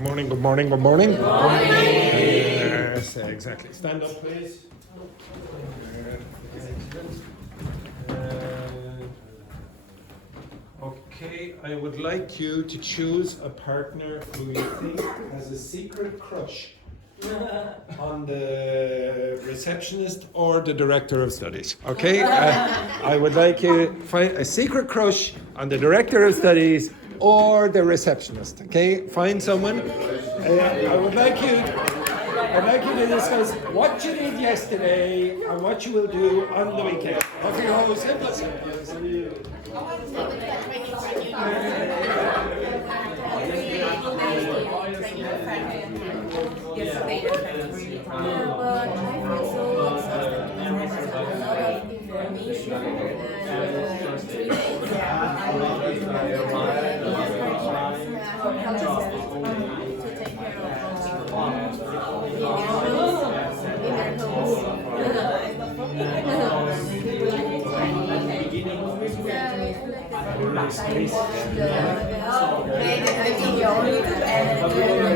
Good morning, good morning, good morning. Good morning. Yes, exactly. Stand up, please. Okay, I would like you to choose a partner who you think has a secret crush on the receptionist or the director of studies. Okay? I would like you to find a secret crush on the director of studies or the receptionist. Okay? Find someone. I would like you to discuss what you did yesterday and what you will do on the weekend. Off you go. Simple. Yesterday, but I feel so exhausted because I have a lot of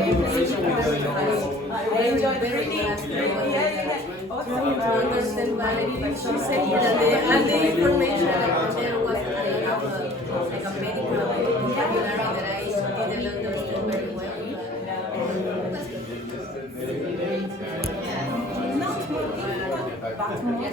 information and 3 days. To take care of I enjoyed reading. Trying to understand Valerie, but she said that all the information there was like a medical vocabulary that I didn't understand very well. Not more difficult, but more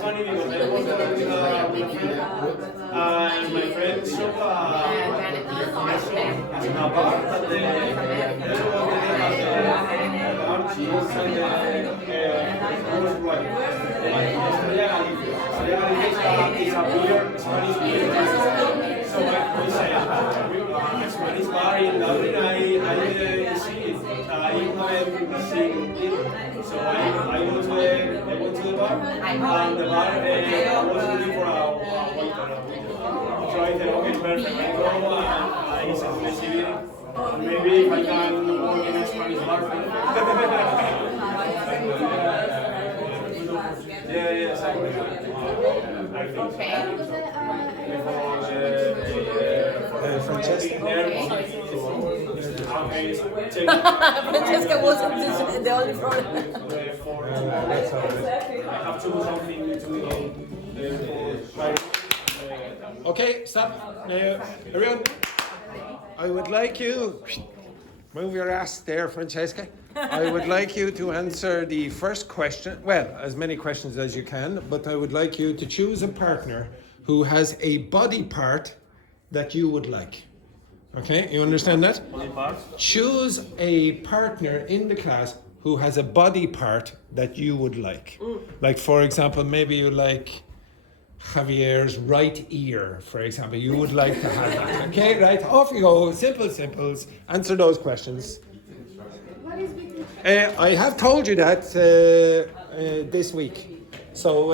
funny because I was and my friend showed a bar at the Spanish bar in Dublin. I didn't see it. I haven't seen it. So I went to the bar, and the bar was looking for a waiter. So I said, okay, perfect. I go and I said, maybe if I can work in a Spanish bar. Yeah, exactly. Francesca. Francesca wasn't the only problem. I have to do something to Okay, stop. Now, everyone, I would like you, move your ass there, Francesca. I would like you to answer the first question, well, as many questions as you can, but I would like you to choose a partner who has a body part that you would like. Okay, you understand that? body part. Choose a partner in the class who has a body part that you would like. Like, for example, maybe you like Javier's right ear, for example. You would like to have that. Okay, right, off you go. Simples. Answer those questions. I have told you that this week. So,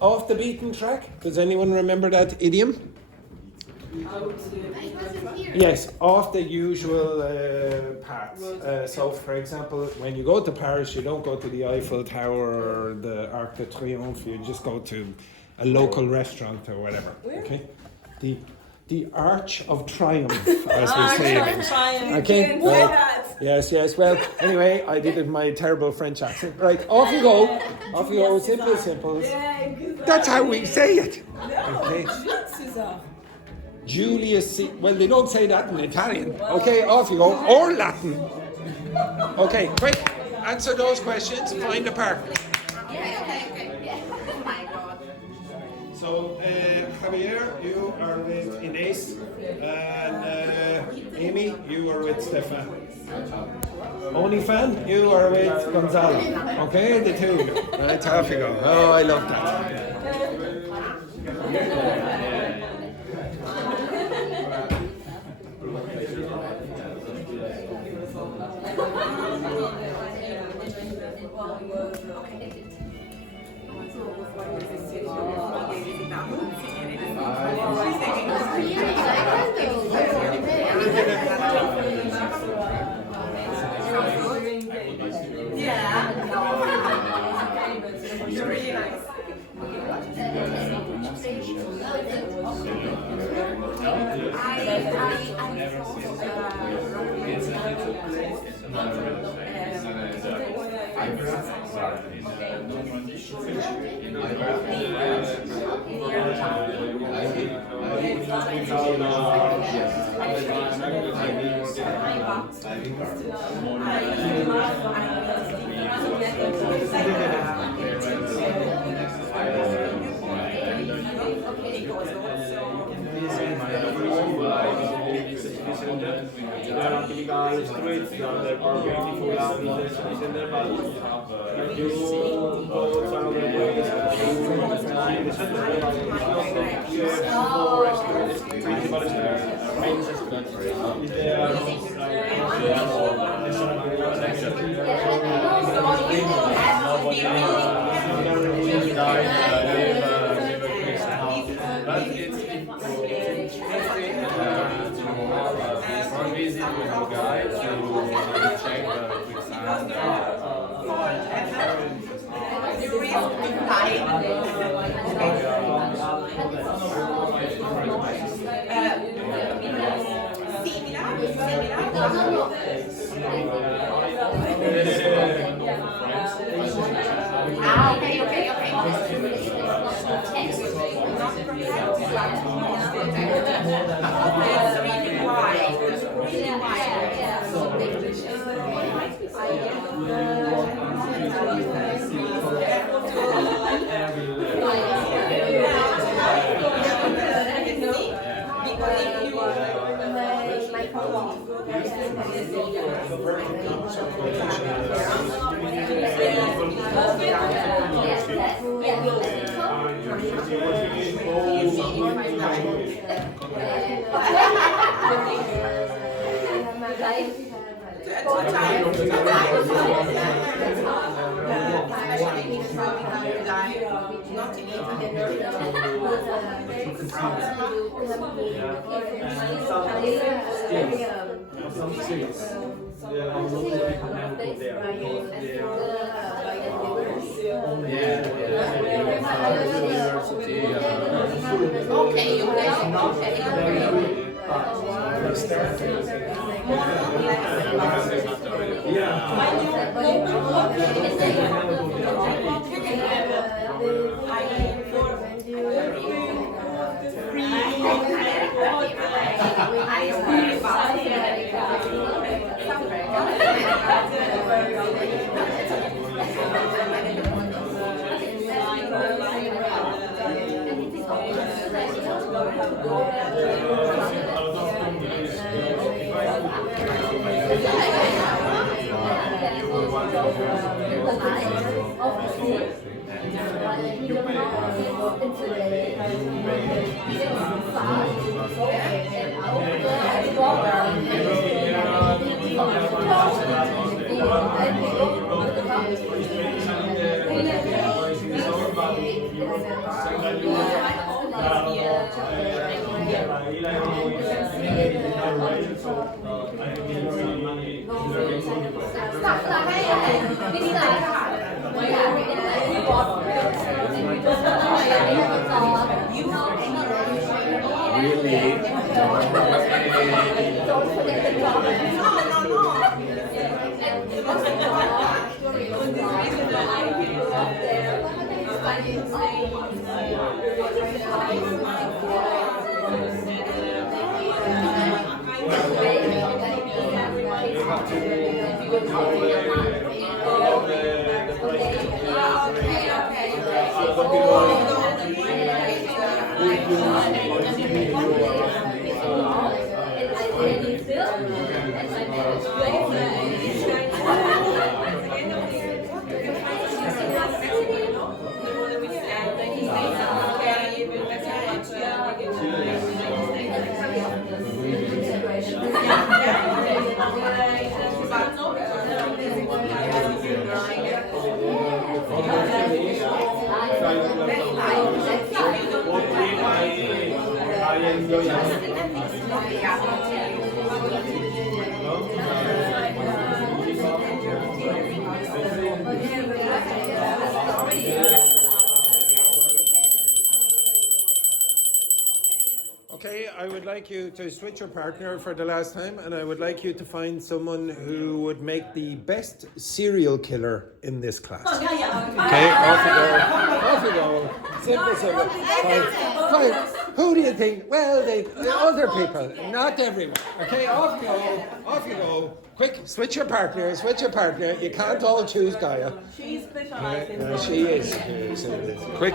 off the beaten track. Does anyone remember that idiom? Yes, of the usual paths. So, for example, when you go to Paris, you don't go to the Eiffel Tower or the Arc de Triomphe. You just go to a local restaurant or whatever. Okay, the Arch of Triumph, as we say in English. Okay. Well, yes. Well, anyway, I did it in my terrible French accent. Right, off you go. Off you go. Simple. That's how we say it. Okay. Julius Caesar. Well, they don't say that in Italian. Okay, off you go. Or Latin. Okay, quick. Answer those questions. Find a partner. Oh my God. So, Javier, you are with Ines. And Amy, you are with Stefan. Onlyfan, you are with Gonzalo. Okay, the two of you. Right, off you go. Oh, I love that. Okay, I would like you to switch your partner for the last time, and I would like you to find someone who would make the best serial killer in this class. Okay, off you go. Off you go. Simple, simple. Fine. Who do you think? Well, other people, not everyone. Okay, off you go. Off you go. Quick, switch your partner. Switch your partner. You can't all choose Gaia. She's specialized in She is. Quick.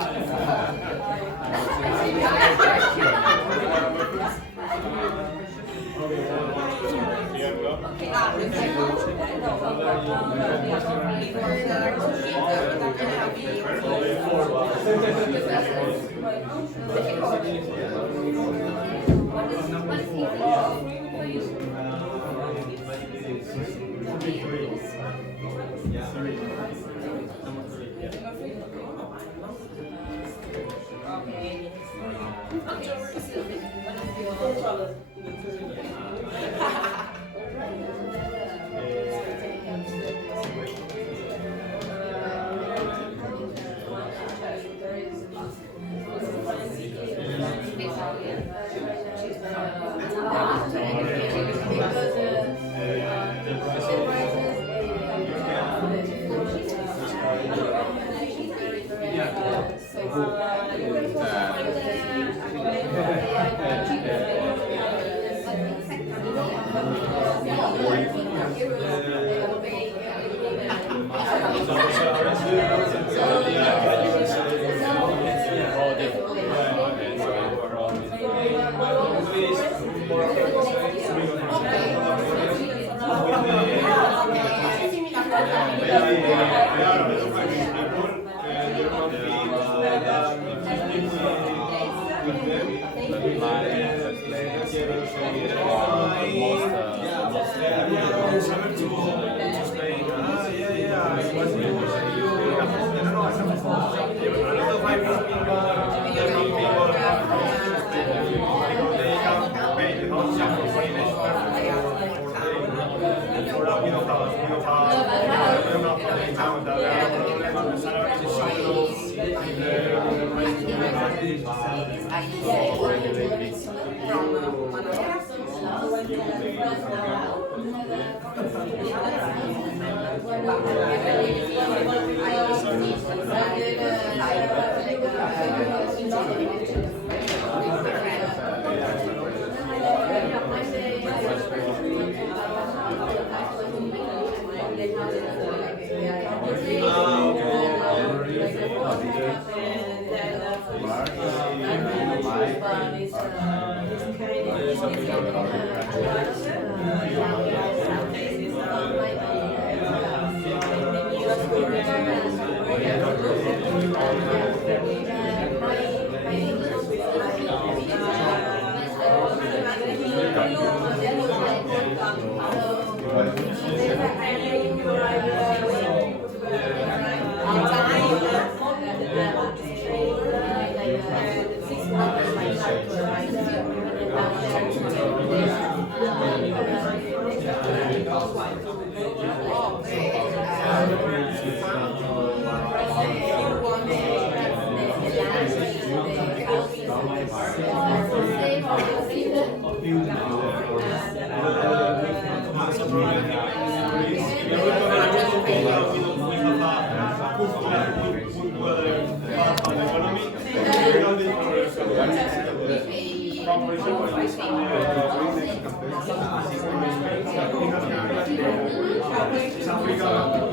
Es africano.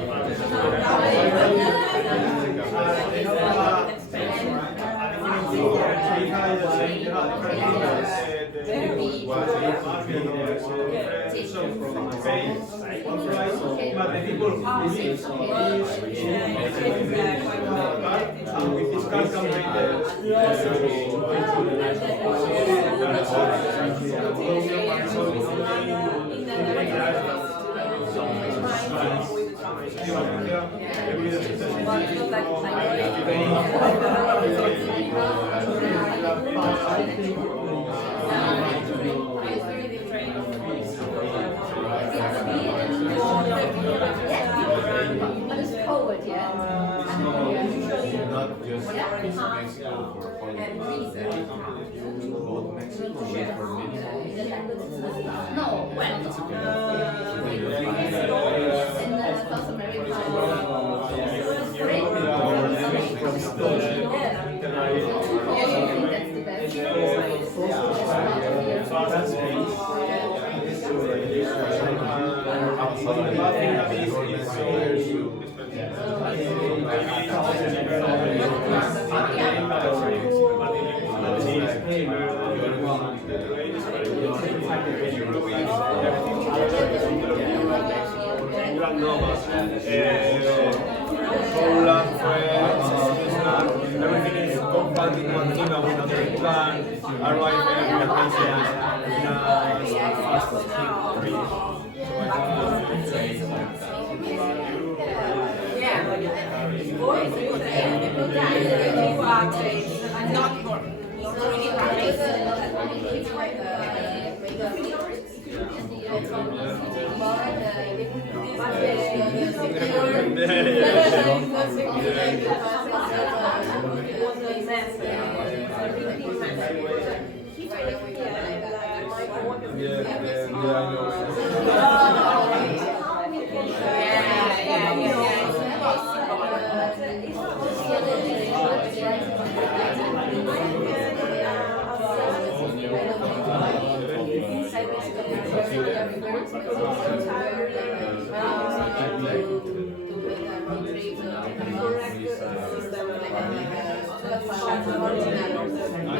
But it's forward, yeah. Not just Mexico for holidays. Both Mexico and for many No, well, in South America, spring. I think that's the everything is compact in one team and another plan. Arrive there in a patient in a fast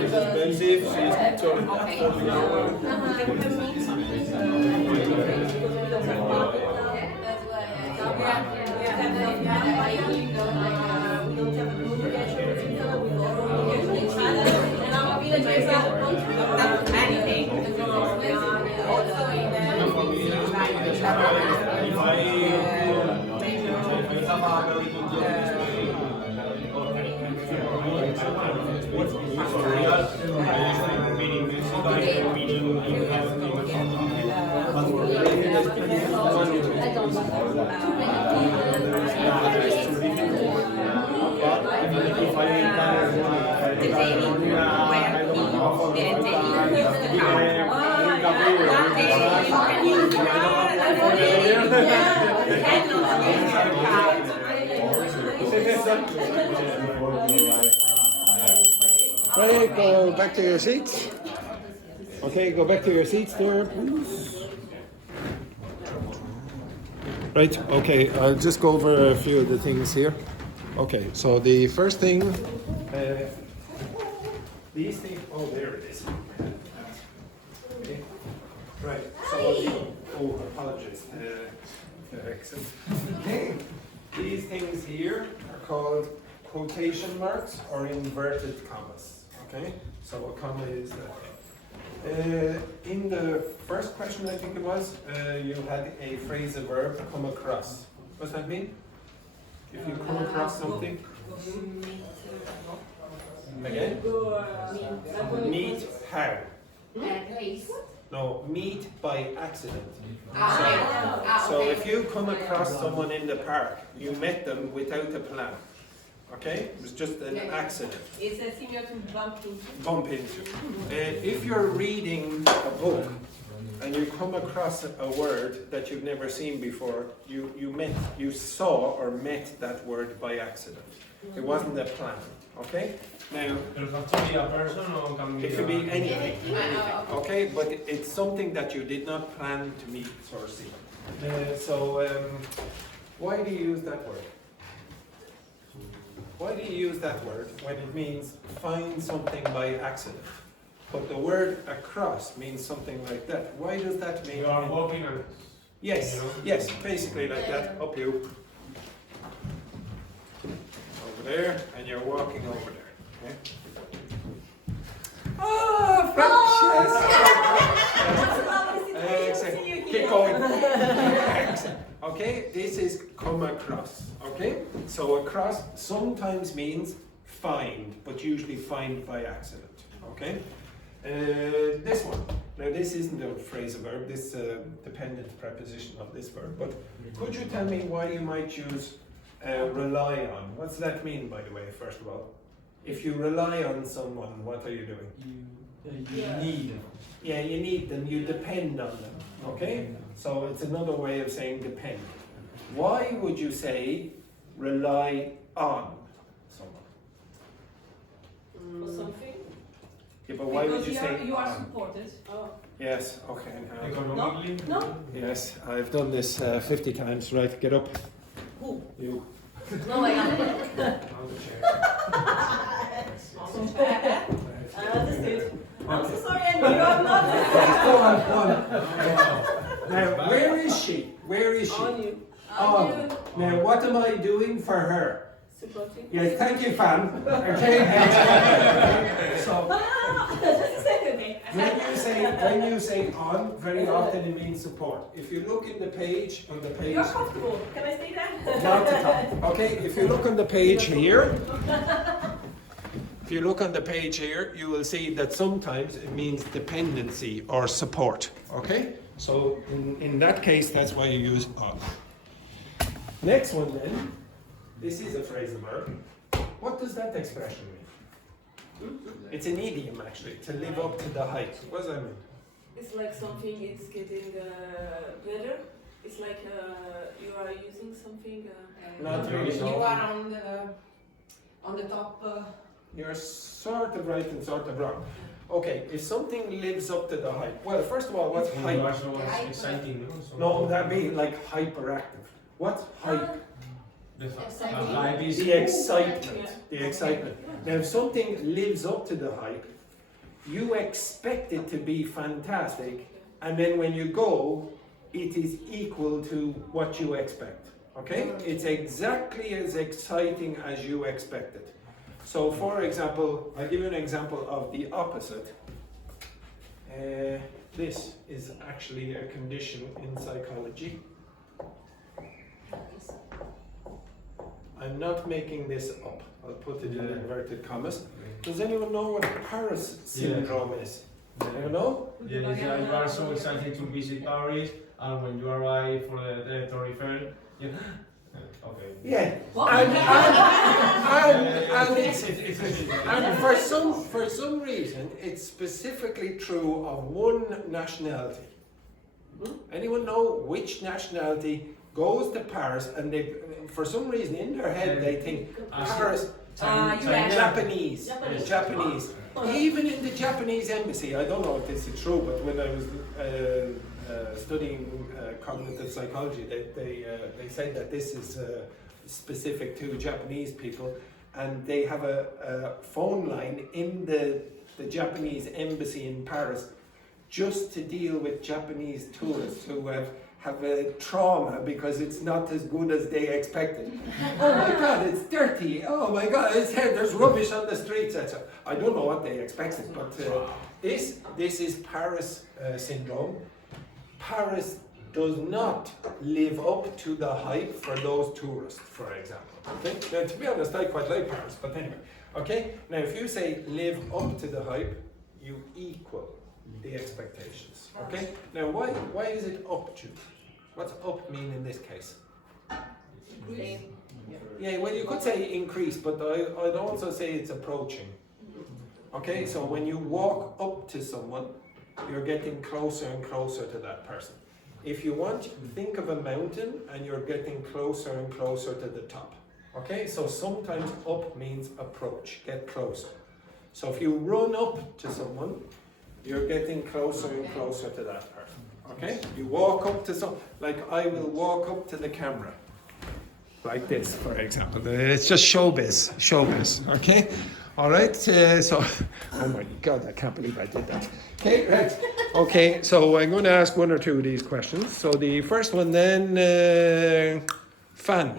It's expensive, she's charging Right, go back to your seats. Okay, go back to your seats there, please. Right, okay, I'll just go over a few of the things here. Okay, so the first thing, these things, oh, there it is. Okay. Right, so, oh, apologies. Okay, these things here are called quotation marks or inverted commas. Okay, so a comma is that. In the first question, I think it was, you had a phrase, a verb, come across. What's that mean? If you come across something? Again? Meet how? No, meet by accident. So if you come across someone in the park, you met them without a plan. Okay? It was just an accident. It's similar to bump into. Bump into. If you're reading a book and you come across a word that you've never seen before, you saw or met that word by accident. It wasn't a plan. Okay? Now, Does it have to be a person or can it could be anything. Okay, but it's something that you did not plan to meet or see. Why do you use that word? Why do you use that word when it means find something by accident? But the word across means something like that. Why does that mean? You are walking and... Yes, yes, basically like that. Up you. Over there, and you're walking over there. Okay? Oh, Excellent. Keep going. Excellent. Okay, this is come across. Okay, so across sometimes means find, but usually find by accident. Okay, this one. Now this isn't a phrasal verb. This dependent preposition of this verb. But could you tell me why you might use rely on? What's that mean, by the way? First of all, if you rely on someone, what are you doing? You need them. Yeah, you need them. You depend on them. Okay, so it's another way of saying depend. Why would you say rely on someone? For something? Yeah, but why would you say you are on? supported. Oh. Yes, okay. Now. Economically? No? Yes, I've done this 50 times. Right, get up. Who? You. No, I got it. Understood. I'm Okay. so sorry, and you are not. Go on. Now, where is she? Where is she? On you. On. Now, what am I doing for her? Supporting. Yes, thank you, Fan. Okay. So. Just a second. When you say on, very often it means support. If you look in the page, on the page, You're comfortable. Can I stay there? not the top. Okay, if you look on the page here, you will see that sometimes it means dependency or support. Okay, so in that case, that's why you use on. Next one then, this is a phrasal verb. What does that expression mean? It's an idiom actually, to live up to the hype. What does that mean? It's like something is getting better. It's like you are using something. Not really, You no. are on the top. You're sort of right and sort of wrong. Okay, if something lives up to the hype, well, first of all, what's You hype? are so exciting, no? So No, that means like hyperactive. What's hype? the Exciting. hype is... The excitement. The excitement. Now, if something lives up to the hype, you expect it to be fantastic, and then when you go, it is equal to what you expect. Okay? It's exactly as exciting as you expected. So, for example, I'll give you an example of the opposite. This is actually a condition in psychology. I'm not making this up. I'll put it in inverted commas. Does anyone know what Paris syndrome is? You know? Yeah, you are so excited to visit Paris, and when you arrive for the Tour Eiffel, you... Okay. Yeah. What? And for some reason, it's specifically true of one nationality. Anyone know which nationality goes to Paris and they, for some reason in their head, they think Paris, Japanese. Even in the Japanese embassy, I don't know if this is true, but when I was studying cognitive psychology, they said that this is specific to Japanese people, and they have a phone line in the Japanese embassy in Paris just to deal with Japanese tourists who have a trauma because it's not as good as they expected. Oh my God, it's dirty. Oh my God, there's rubbish on the streets, etc. I don't know what they expected, but this is Paris syndrome. Paris does not live up to the hype for those tourists, for example. Okay? Now, to be honest, I quite like Paris, but anyway. Okay? Now, if you say live up to the hype, you equal the expectations. Okay? Now, why is it up to? What's up mean in this case? Yeah, well, you could say increase, but I'd also say it's approaching. Okay? So when you walk up to someone you're getting closer and closer to that person. If you want, think of a mountain and you're getting closer and closer to the top. Okay, so sometimes up means approach, get closer. So if you run up to someone, you're getting closer and closer to that person. Okay, you walk up to like I will walk up to the camera. Like this, for example. It's just showbiz, okay? All right, so, oh my God, I can't believe I did that. Okay, right. Okay, so I'm going to ask one or two of these questions. So the first one then, Fan.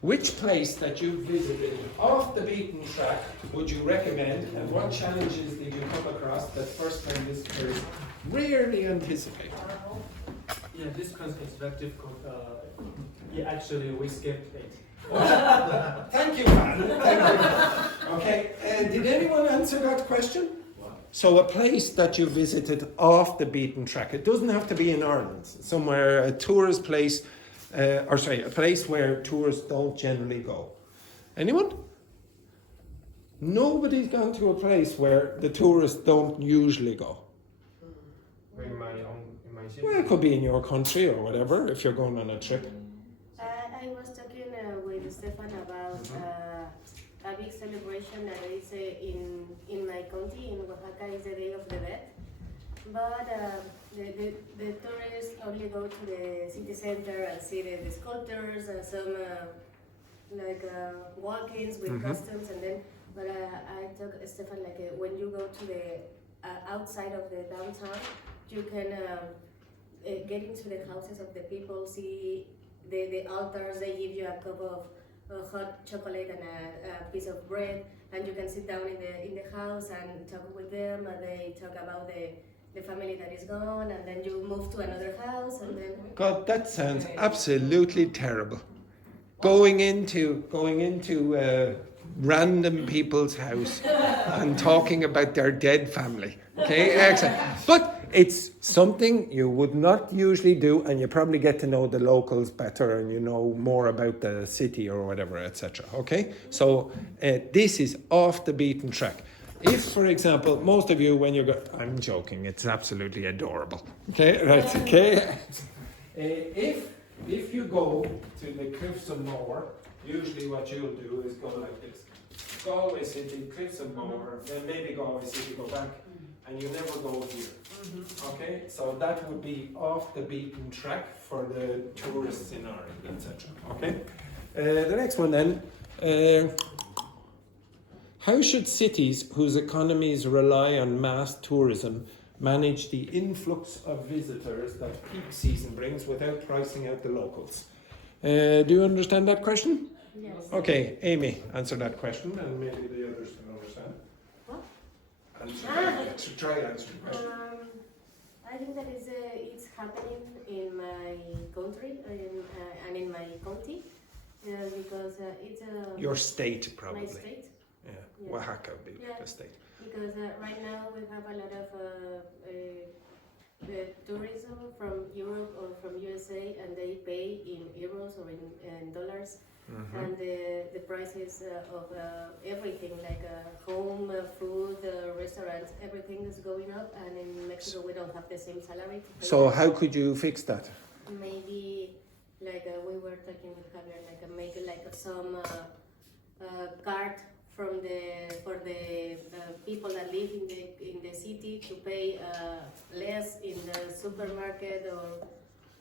Which place that you visited off the beaten track would you recommend, and what challenges did you come across that first-time visitors rarely anticipate? Yeah, this question is very difficult. Yeah, actually, we skipped it. Thank you, man. Thank you. Okay, did anyone answer that question? So a place that you visited off the beaten track. It doesn't have to be in Ireland. Somewhere, a tourist place, a place where tourists don't generally go. Anyone? Nobody's gone to a place where the tourists don't usually go. In my city. Well, it could be in your country or whatever, if you're going on a trip. I was talking with Stefan about a big celebration that is in my county, in Oaxaca, is the Day of the Dead. But the tourists only go to the city center and see the sculptures and some walk-ins with costumes, and then. But I told Stefan when you go to the outside of the downtown, you can get into the houses of the people, see the altars. They give you a cup of hot chocolate and a piece of bread, and you can sit down in the house and talk with them. And they talk about the family that is gone, and then you move to another house, and then. God, that sounds absolutely terrible. Going into random people's house and talking about their dead family. Okay, excellent. But it's something you would not usually do, and you probably get to know the locals better, and you know more about the city or whatever, etc. Okay, so this is off the beaten track. If, for example, most of you, when you go, I'm joking, it's absolutely adorable. Okay, right? Okay. If you go to the Cliffs of Moher, usually what you'll do is go like this. Galway City, Cliffs of Moher, then maybe Galway City, go back, and you never go here. Okay, so that would be off the beaten track for the tourists in Ireland, etc. Okay, the next one then. How should cities whose economies rely on mass tourism manage the influx of visitors that peak season brings without pricing out the locals? Do you understand that question? Yes. Okay, Amy, answer that question, and maybe the others can understand. What? Try answering the question. I think that it's happening in my country and in my county because it's Your state, probably. my state. Yeah, Oaxaca would be the state. Because right now we have a lot of the tourism from Europe or from USA, and they pay in euros or in dollars. And the prices of everything, like home, food, restaurants, everything is going up. And in Mexico, we don't have the same salary. To pay So that. how could you fix that? Maybe, we were talking with Javier, make some card for the people that live in the city to pay less in the supermarket or.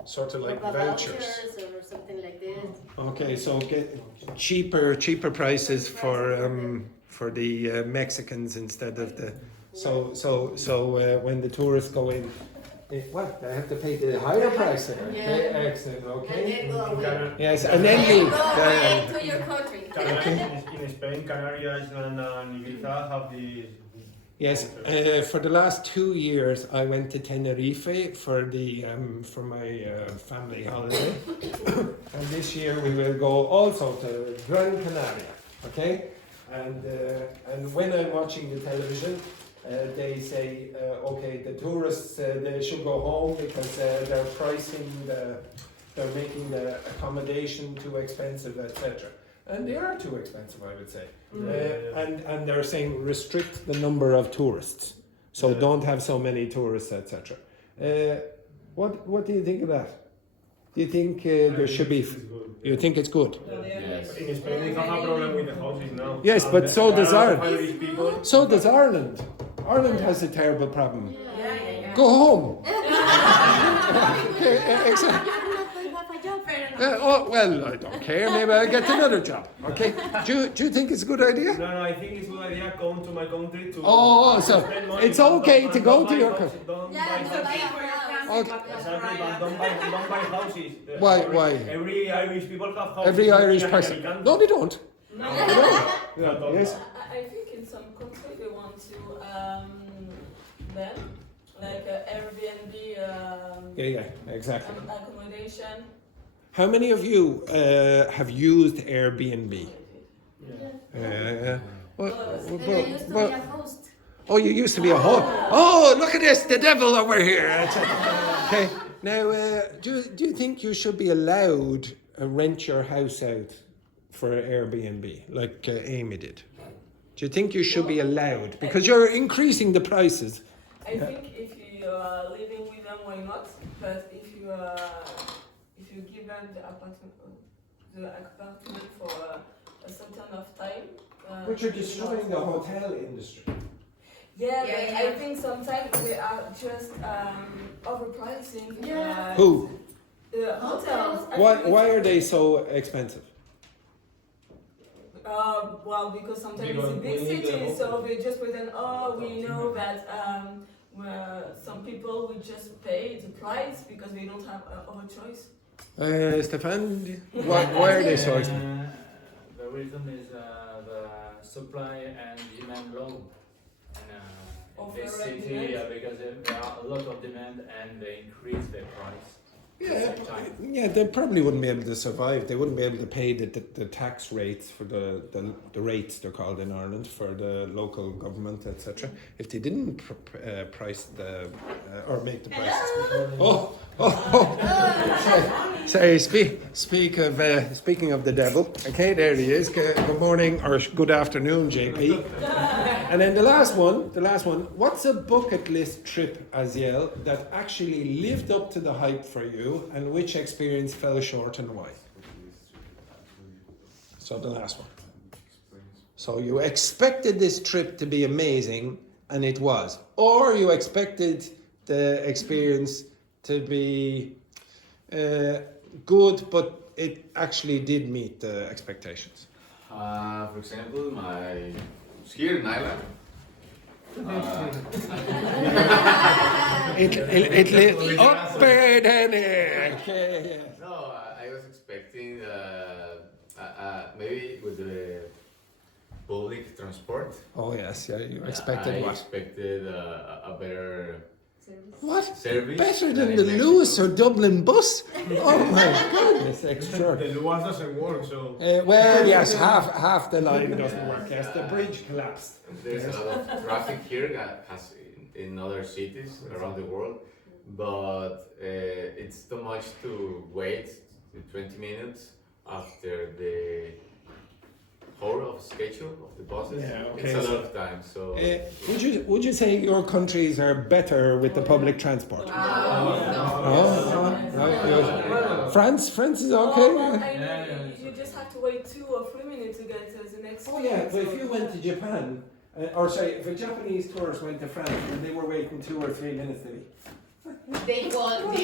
Sort of like Or vouchers. or something like this. Okay, so get cheaper prices for the Mexicans instead of the. So when the tourists go in, they have to pay the higher price there. Yeah. Okay, excellent. And Okay. then go away. Yes, and then And you. go away to your country. In Spain, Canarias and Ibiza have the. Yes, for the last 2 years, I went to Tenerife for my family holiday, and this year we will go also to Gran Canaria. Okay, and when I'm watching the television, they say, okay, the tourists they should go home because they're making the accommodation too expensive, etc. And they are too expensive, I would say. And they're saying restrict the number of tourists. So don't have so many tourists, etc. What do you think of that? Do you think there should be? You think it's good? Yes. In Spain, we have a problem with the houses now. Yes, but so does there are a lot of Ireland. Irish people. So does Ireland. Ireland has a terrible problem. Yeah. Go home. Okay, exactly. Oh well, I don't care. Maybe I'll get another job. Okay. Do you think it's a good idea? No, I think it's a good idea going to my country to. Oh, so spend money, it's don't- okay don't- to go don't to buy your houses, country. don't Yeah, buy it's houses. okay for your Okay. Exactly, but don't buy houses. Why? Every- Why? Every Irish people have houses. Every Irish in person. Alicante. No, they don't. No. Yeah, yes. I think in some countries they want to ban like Airbnb Yeah, exactly. accommodation. How many of you have used Airbnb? Yeah. Well, And I used to be a host. oh, you used to be a host. Oh, look at this, the devil over here. Okay. Now, do you think you should be allowed to rent your house out for Airbnb, like Amy did? Do you think you should be allowed? Because you're increasing the prices. I think if you are living with them, why not? But if you give them the apartment for a certain of time. But you're destroying the hotel industry. Yeah, Yeah, but yeah. I think sometimes they are just overpricing. Yeah. Who? The hotels. I Why, think why it's- are they so expensive? Well, because sometimes it's Because a big we need city, the- so they just pretend, oh, we know that some people will just pay the price because they don't have other choice. Stefan, why are they so expensive? The reason is the supply and demand law. Of In this the city, demand? because there are a lot of demand and they increase their price. Yeah, they probably wouldn't be able to survive. They wouldn't be able to pay the tax rates for the rates they're called in Ireland for the local government, etc. If they didn't price the or make the prices. Sorry. Speaking of the devil. Okay, there he is. Good morning or good afternoon, JP. And then the last one. What's a bucket list trip, Aziel, that actually lived up to the hype for you, and which experience fell short and why? So the last one. So you expected this trip to be amazing, and it was, or you expected the experience to be good, but it actually did meet the expectations. For example, my here in Ireland. It lived up there. Okay. No, I was expecting maybe with the public transport. Oh yes, yeah. You expected I what? expected a better What? service. Better than in the Mexico. Lewis or Dublin bus? Oh my goodness, extra. The Luas doesn't work, so. Well, yes, half the line doesn't work. Yes, the bridge collapsed. There's a lot of traffic here, as in other cities around the world, but it's too much to wait 20 minutes after the whole of schedule of the buses. Yeah, okay, It's a so- lot of time. So Would you say your countries are better with the public transport? France is okay. Oh, well, Yeah. I mean, you just have to wait 2 or 3 minutes to get to the next. Oh yeah, but if you went to Japan, or sorry, if a Japanese tourist went to France and they were waiting 2 or 3 minutes, they'd be. They call the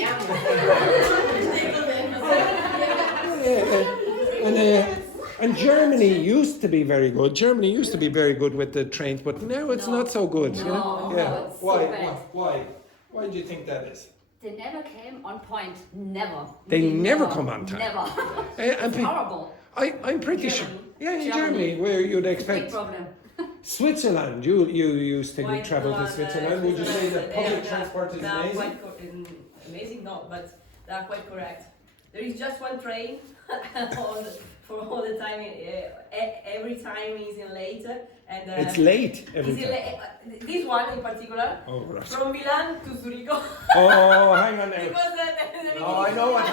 And Germany used to be very good. Germany used to be very good with the trains, but now it's not so good. you know? Yeah. it's so Why? bad. Why do you think that is? They never came on point. Never. They Really never come on time. Never. And It's horrible. I'm pretty sure. Yeah, in Germany. Germany, where you'd Big expect. problem. Switzerland, you used to travel to Switzerland. Would you say that public transport is amazing? Amazing, no, but they are quite correct. There is just one train for all the time. Every time is in late, and It's late every is in time. this one in particular, Oh, right. from Milan to Zurich. Oh, hang on now. Because Oh, I know what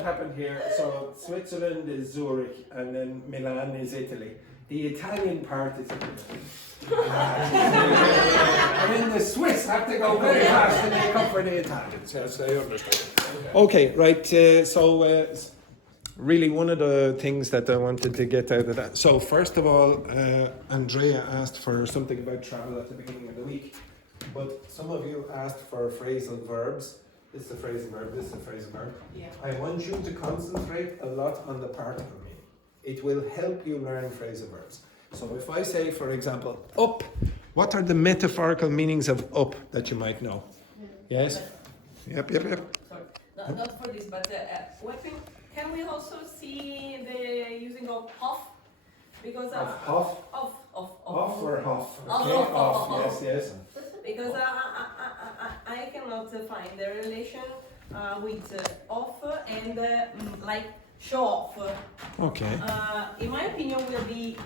happened here. So Switzerland is Zurich, and then Milan is Italy. The Italian part is. And then the Swiss have to go very fast to make up for the Italians. Yes, I understand. Okay, right. Really, one of the things that I wanted to get out of that. So, first of all, Andrea asked for something about travel at the beginning of the week, but some of you asked for phrasal verbs. This is a phrasal verb. This is a phrasal verb. Yeah. I want you to concentrate a lot on the particle meaning. It will help you learn phrasal verbs. So if I say, for example, up, what are the metaphorical meanings of up that you might know? Yes? Yep. Sorry, not for this, but can we also see the using of off? Because Off? off. Off or off? Off, Okay, off. off. Yes. Because I cannot find the relation with off and like show off. Okay. In my opinion, will be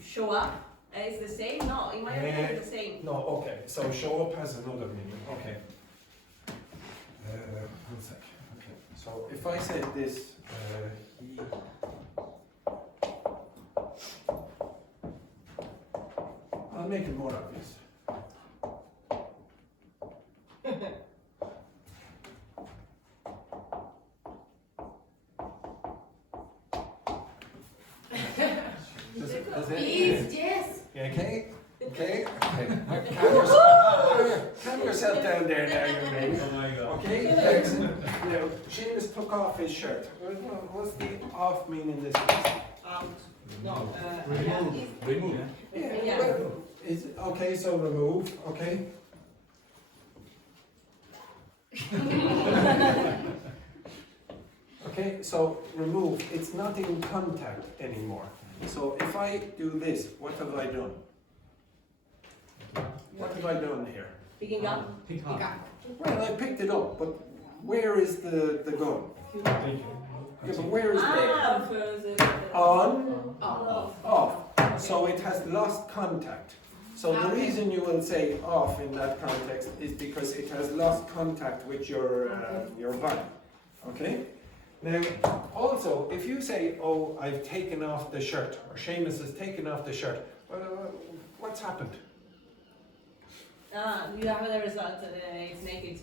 show up. Is the same? No, in my opinion, it's the same. No, okay. So show up has another meaning. Okay. One sec. Okay. So if I said this, he. I'll make it more obvious. Does it? Please, yes. Okay? Okay? Calm yourself down there now, young lady. Oh my god. Okay? Now, Seamus took off his shirt. What's the off mean in this case? No. Remove. Yeah. Well, okay, so remove, okay? Okay, so remove, it's not in contact anymore. So if I do this, what have I done? What have I done here? Picking up. Pick up. Well, I picked it up, but where is the gun? Yeah, but where is the on, off? So it has lost contact. So the reason you will say off in that context is because it has lost contact with your body. Okay? Now, also, if you say, oh, I've taken off the shirt, or Seamus has taken off the shirt, well, what's happened? You have the result, it's naked.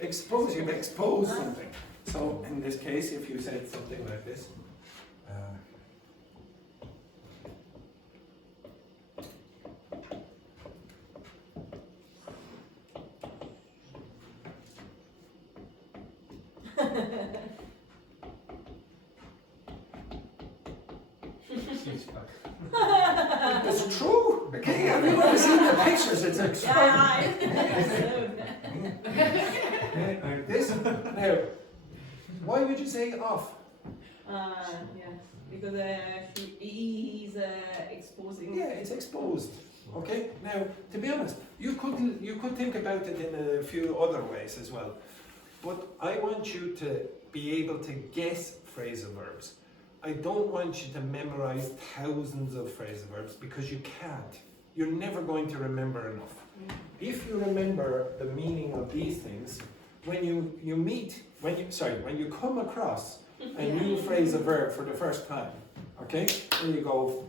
Expose, you've exposed something. So, in this case, if you said something like this, it's true. Okay, have you ever seen the pictures? It's extraordinary. Like this. Now, why would you say off? Yeah, because he's exposing. Yeah, it's exposed. Okay. Now, to be honest, you could think about it in a few other ways as well. But I want you to be able to guess phrasal verbs. I don't want you to memorize thousands of phrasal verbs because you can't. You're never going to remember enough. If you remember the meaning of these things, when you come across a new phrasal verb for the first time, okay, and you go,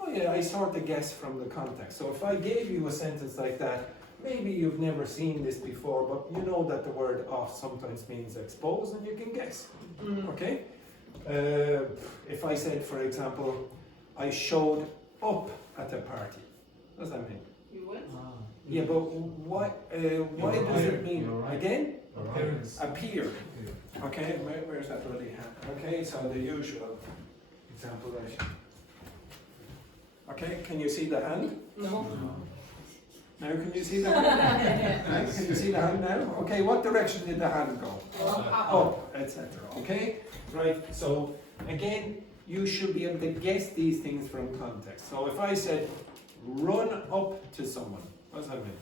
oh yeah, I sort of guess from the context. So if I gave you a sentence like that, maybe you've never seen this before, but you know that the word off sometimes means expose, and you can guess. Okay? If I said, for example, I showed up at a party, what does that mean? You what? Yeah, but why does it mean? Again? Appearance. Appear. Okay, where's that bloody hand? Okay, so the usual example right. Okay, can you see the hand? No. Now can you see the hand? Right, can you see the hand now? Okay, what direction did the hand go? Up, etc. Okay? Right, so again, you should be able to guess these things from context. So if I said, run up to someone, what does that mean?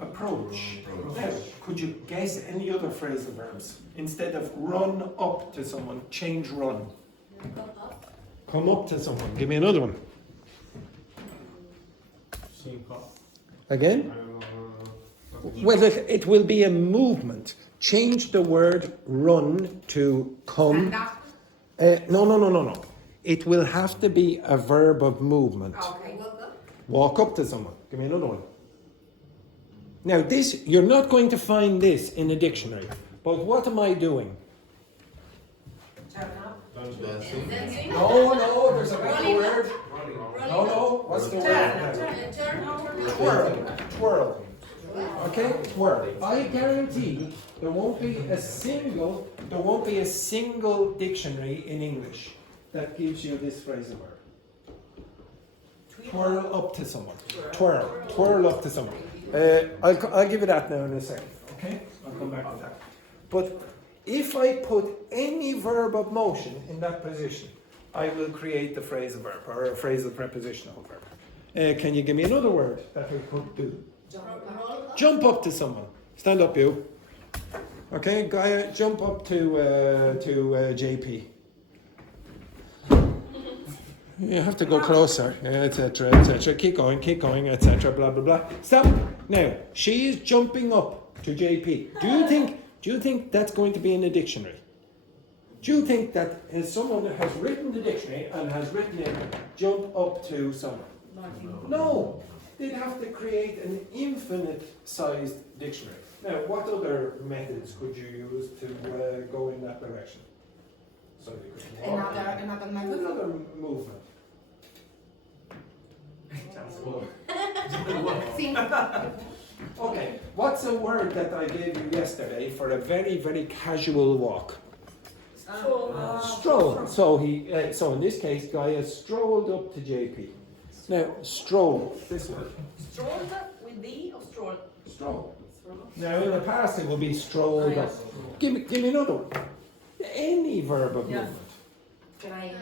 Approach. Now, could you guess any other phrasal verbs? Instead of run up to someone, change run. Come up to someone. Give me another one. Again? Well, it will be a movement. change the word run to come. No. It will have to be a verb of movement. Okay. Walk up to someone. Give me another one. Now this, you're not going to find this in a dictionary. But what am I doing? Dancing. No, there's a better word. No, what's the word? Twirl. Okay, twirl. I guarantee there won't be a single dictionary in English that gives you this phrasal verb. Twirl up to someone. Twirl up to someone. I'll give you that now in a second. Okay, I'll come back to that. But if I put any verb of motion in that position, I will create the phrasal verb or a phrasal prepositional verb. Can you give me another word that we could do? Jump up to someone. Stand up, you. Okay, Gaia, jump up to JP. You have to go closer, etc., etc. Keep going, etc. Blah blah blah. Stop. Now she is jumping up to JP. Do you think that's going to be in a dictionary? Do you think that someone has written the dictionary and has written in jump up to someone? No. They'd have to create an infinite-sized dictionary. Now, what other methods could you use to go in that direction? So you could walk. Another method. Another movement. Okay, what's a word that I gave you yesterday for a very, very casual walk? Stroll. So in this case, Gaia strolled up to JP. Now, stroll. This word. Strolled with D or stroll? Stroll. Now, in the past, it will be strolled up. Give me another one. Any verb of movement. Can I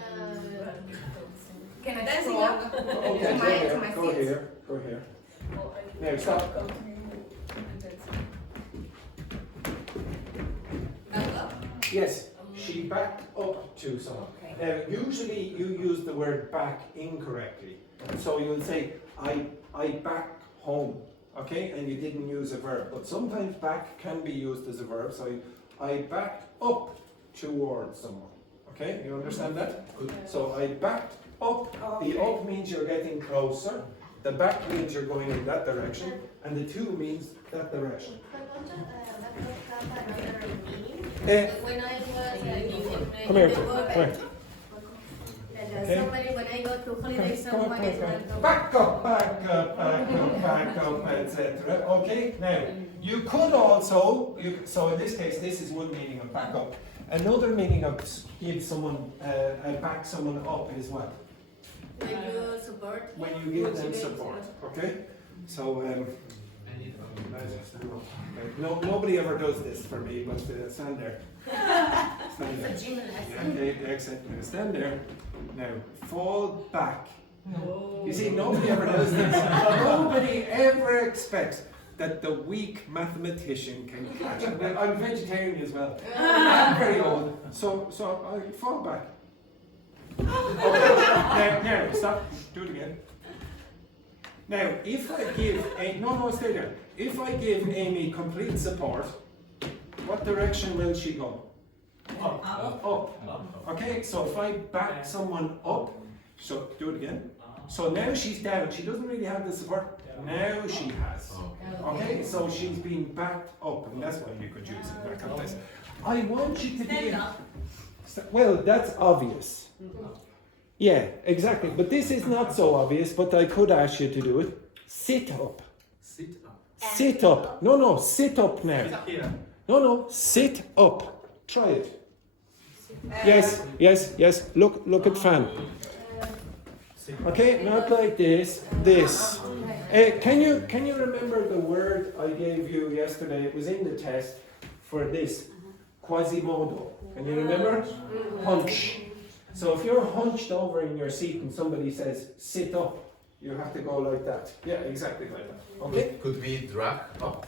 Dancing stroll up? Okay, to my go feet? here. Now, stop. Yes, she backed up to someone. Now, usually you use the word back incorrectly. So you'll say, I back home, okay? And you didn't use a verb. But sometimes back can be used as a verb. So I backed up towards someone, okay? You understand that? So I backed up. The up means you're getting closer. The back means you're going in that direction. And the to means that direction. When I was Come here. Somebody, when I go to holiday somewhere, is like Back up, etc. Okay, now you could also, so in this case, this is one meaning of back up. Another meaning of give someone, back someone up is what? when you support. When you give them support. Okay, so no, nobody ever does this for me, but stand there. Stand there. Okay, excellent. Now stand there. Now fall back. You see, nobody ever does this. Nobody ever expects that the weak mathematician can catch it. Well, I'm vegetarian as well. I'm very old, so I fall back. Okay. Now, stop. Do it again. Now, if I give stay there. If I give Amy complete support, what direction will she go? Up. Okay, so if I back someone up, so do it again. So now she's down. She doesn't really have the support. Now she has. Okay, so she's been backed up, and that's why you could use it back up this. I want you to be. Well, that's obvious. Yeah, exactly. But this is not so obvious, but I could ask you to do it. Sit up. Sit up. Sit up. No, sit up now. Here. No, sit up. Try it. Yes. Look at fan. Okay, not like this. This. Can you remember the word I gave you yesterday? It was in the test for this. Quasimodo. Can you remember? Hunch. So if you're hunched over in your seat and somebody says sit up, you have to go like that. Yeah, exactly like that. Okay. Could we drag up?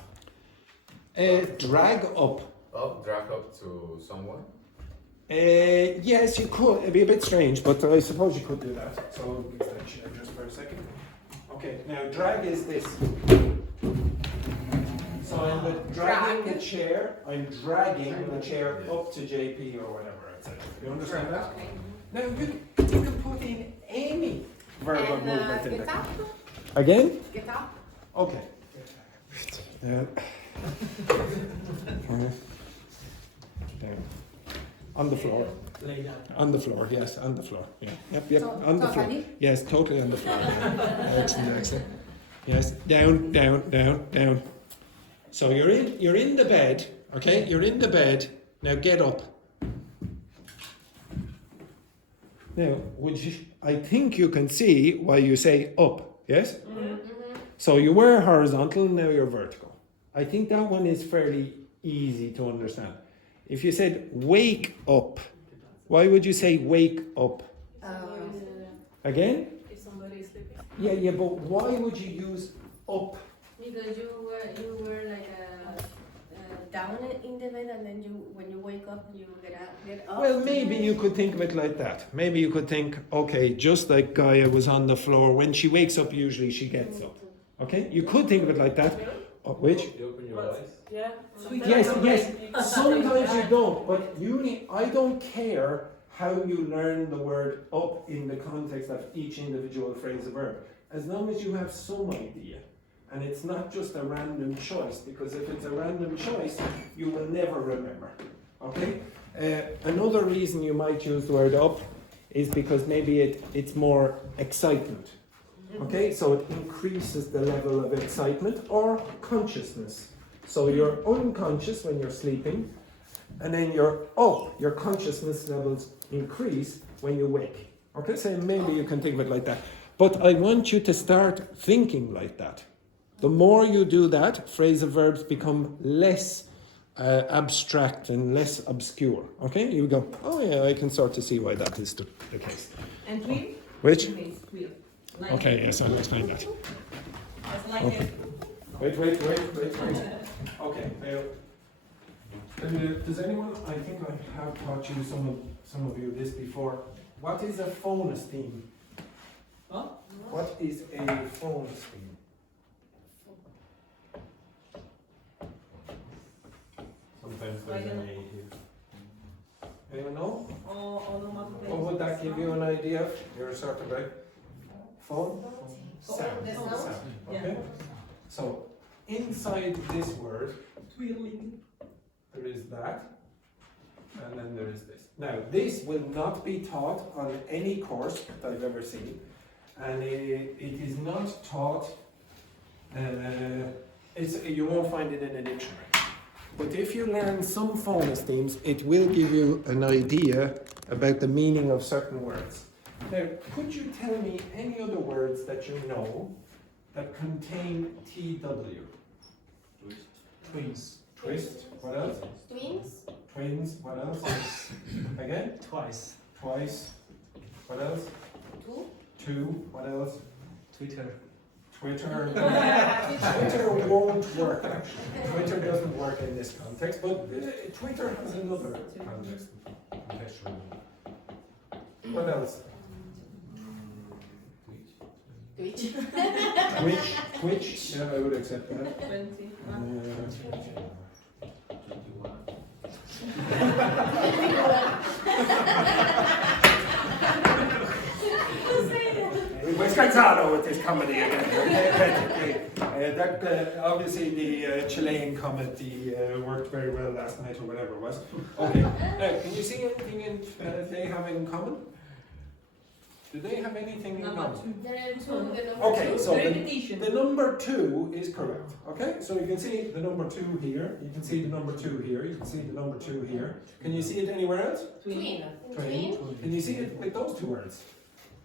Drag up. Drag up to someone? Yes, you could. It'd be a bit strange, but I suppose you could do that. So I'll give that share just for a second. Okay, now drag is this. So in but dragging the chair, I'm dragging the chair up to JP or whatever I said. You understand that? Okay. Now you can put in any verb of movement in Get there. up. Again? Get up. Okay. Down. On the floor. Lay down. On the floor, yes, on the floor. Yeah. Yep, So, on the floor. totally? Yes, totally on the floor. Excellent, excellent. Yes, down, down, down, down. So you're in the bed, okay? You're in the bed. Now get up. Now, I think you can see why you say up, yes? So you were horizontal, now you're vertical. I think that one is fairly easy to understand. If you said wake up, why would you say wake up? Again? If somebody is sleeping. Yeah, but why would you use up? Because you were like down in the bed, and then when you wake up, you get up. Well, maybe you could think of it like that. Maybe you could think, okay, just like Gaia was on the floor, when she wakes up, usually she gets up. Okay? You could think of it like that. Which? You open your eyes. Yeah. Yes. Sometimes you don't, but I don't care how you learn the word up in the context of each individual phrasal verb, as long as you have some idea. And it's not just a random choice, because if it's a random choice, you will never remember. Okay? Another reason you might use the word up is because maybe it's more excitement. Okay? So it increases the level of excitement or consciousness. So you're unconscious when you're sleeping, and then you're up. Your consciousness levels increase when you wake. Okay? So maybe you can think of it like that. But I want you to start thinking like that. The more you do that, phrasal verbs become less abstract and less obscure. Okay? You go, oh yeah, I can start to see why that is the case. And twill? Which? Twill. Like Okay, yes, I'll explain that. It's like Okay. Wait. Okay, now, does anyone, I think I have taught you, some of you this before. What is a phonestheme? Huh? What is a phonestheme? Sometimes there's an A here. Anyone know? or onomatopoeia. What would that give you an idea of? You're sort of like phone? Sound. The sound? Sound. Okay? So inside this word, Twirling. there is that, and then there is this. Now, this will not be taught on any course that I've ever seen, and it is not taught, you won't find it in a dictionary. But if you learn some phonesthemes, it will give you an idea about the meaning of certain words. Now, could you tell me any other words that you know that contain TW? Twins. Twist, what else? Twins. Twins, what else? Again? Twice. Twice. What else? Two. Two, what else? Twitter. Twitter. Twitter won't work actually. Twitter doesn't work in this context, but Twitter has another context. What else? Twitch. Twitch. Yeah, I would accept that. 20. We're scazzano with this comedy again. Obviously the Chilean comedy worked very well last night or whatever it was. Okay. Now, can you see anything they have in common? Do they have anything in Number common? 2. There are two. The number Okay, two. so Repetition. the number 2 is correct. Okay, so you can see the number 2 here. You can see the number 2 here. You can see the number 2 here. Can you see it anywhere else? Twin. Twin. Can you see it with those two words?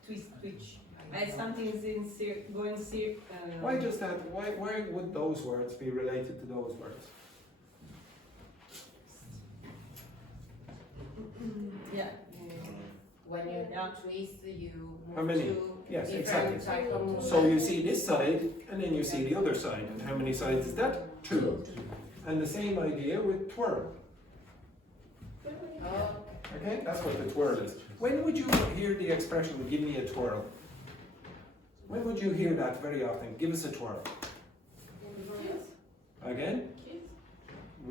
Twitch. Something is going circle. Why does that? Why would those words be related to those words? Yeah. When you Yeah. twist, you move How many? to Yes, different exactly. type of movement. So you see this side, and then you see the other side. And how many sides is that? 2. And the same idea with twirl. Oh, Okay, that's what the twirl is. When would you hear the expression, give me a twirl? When would you hear that very often? Give us a twirl. Again?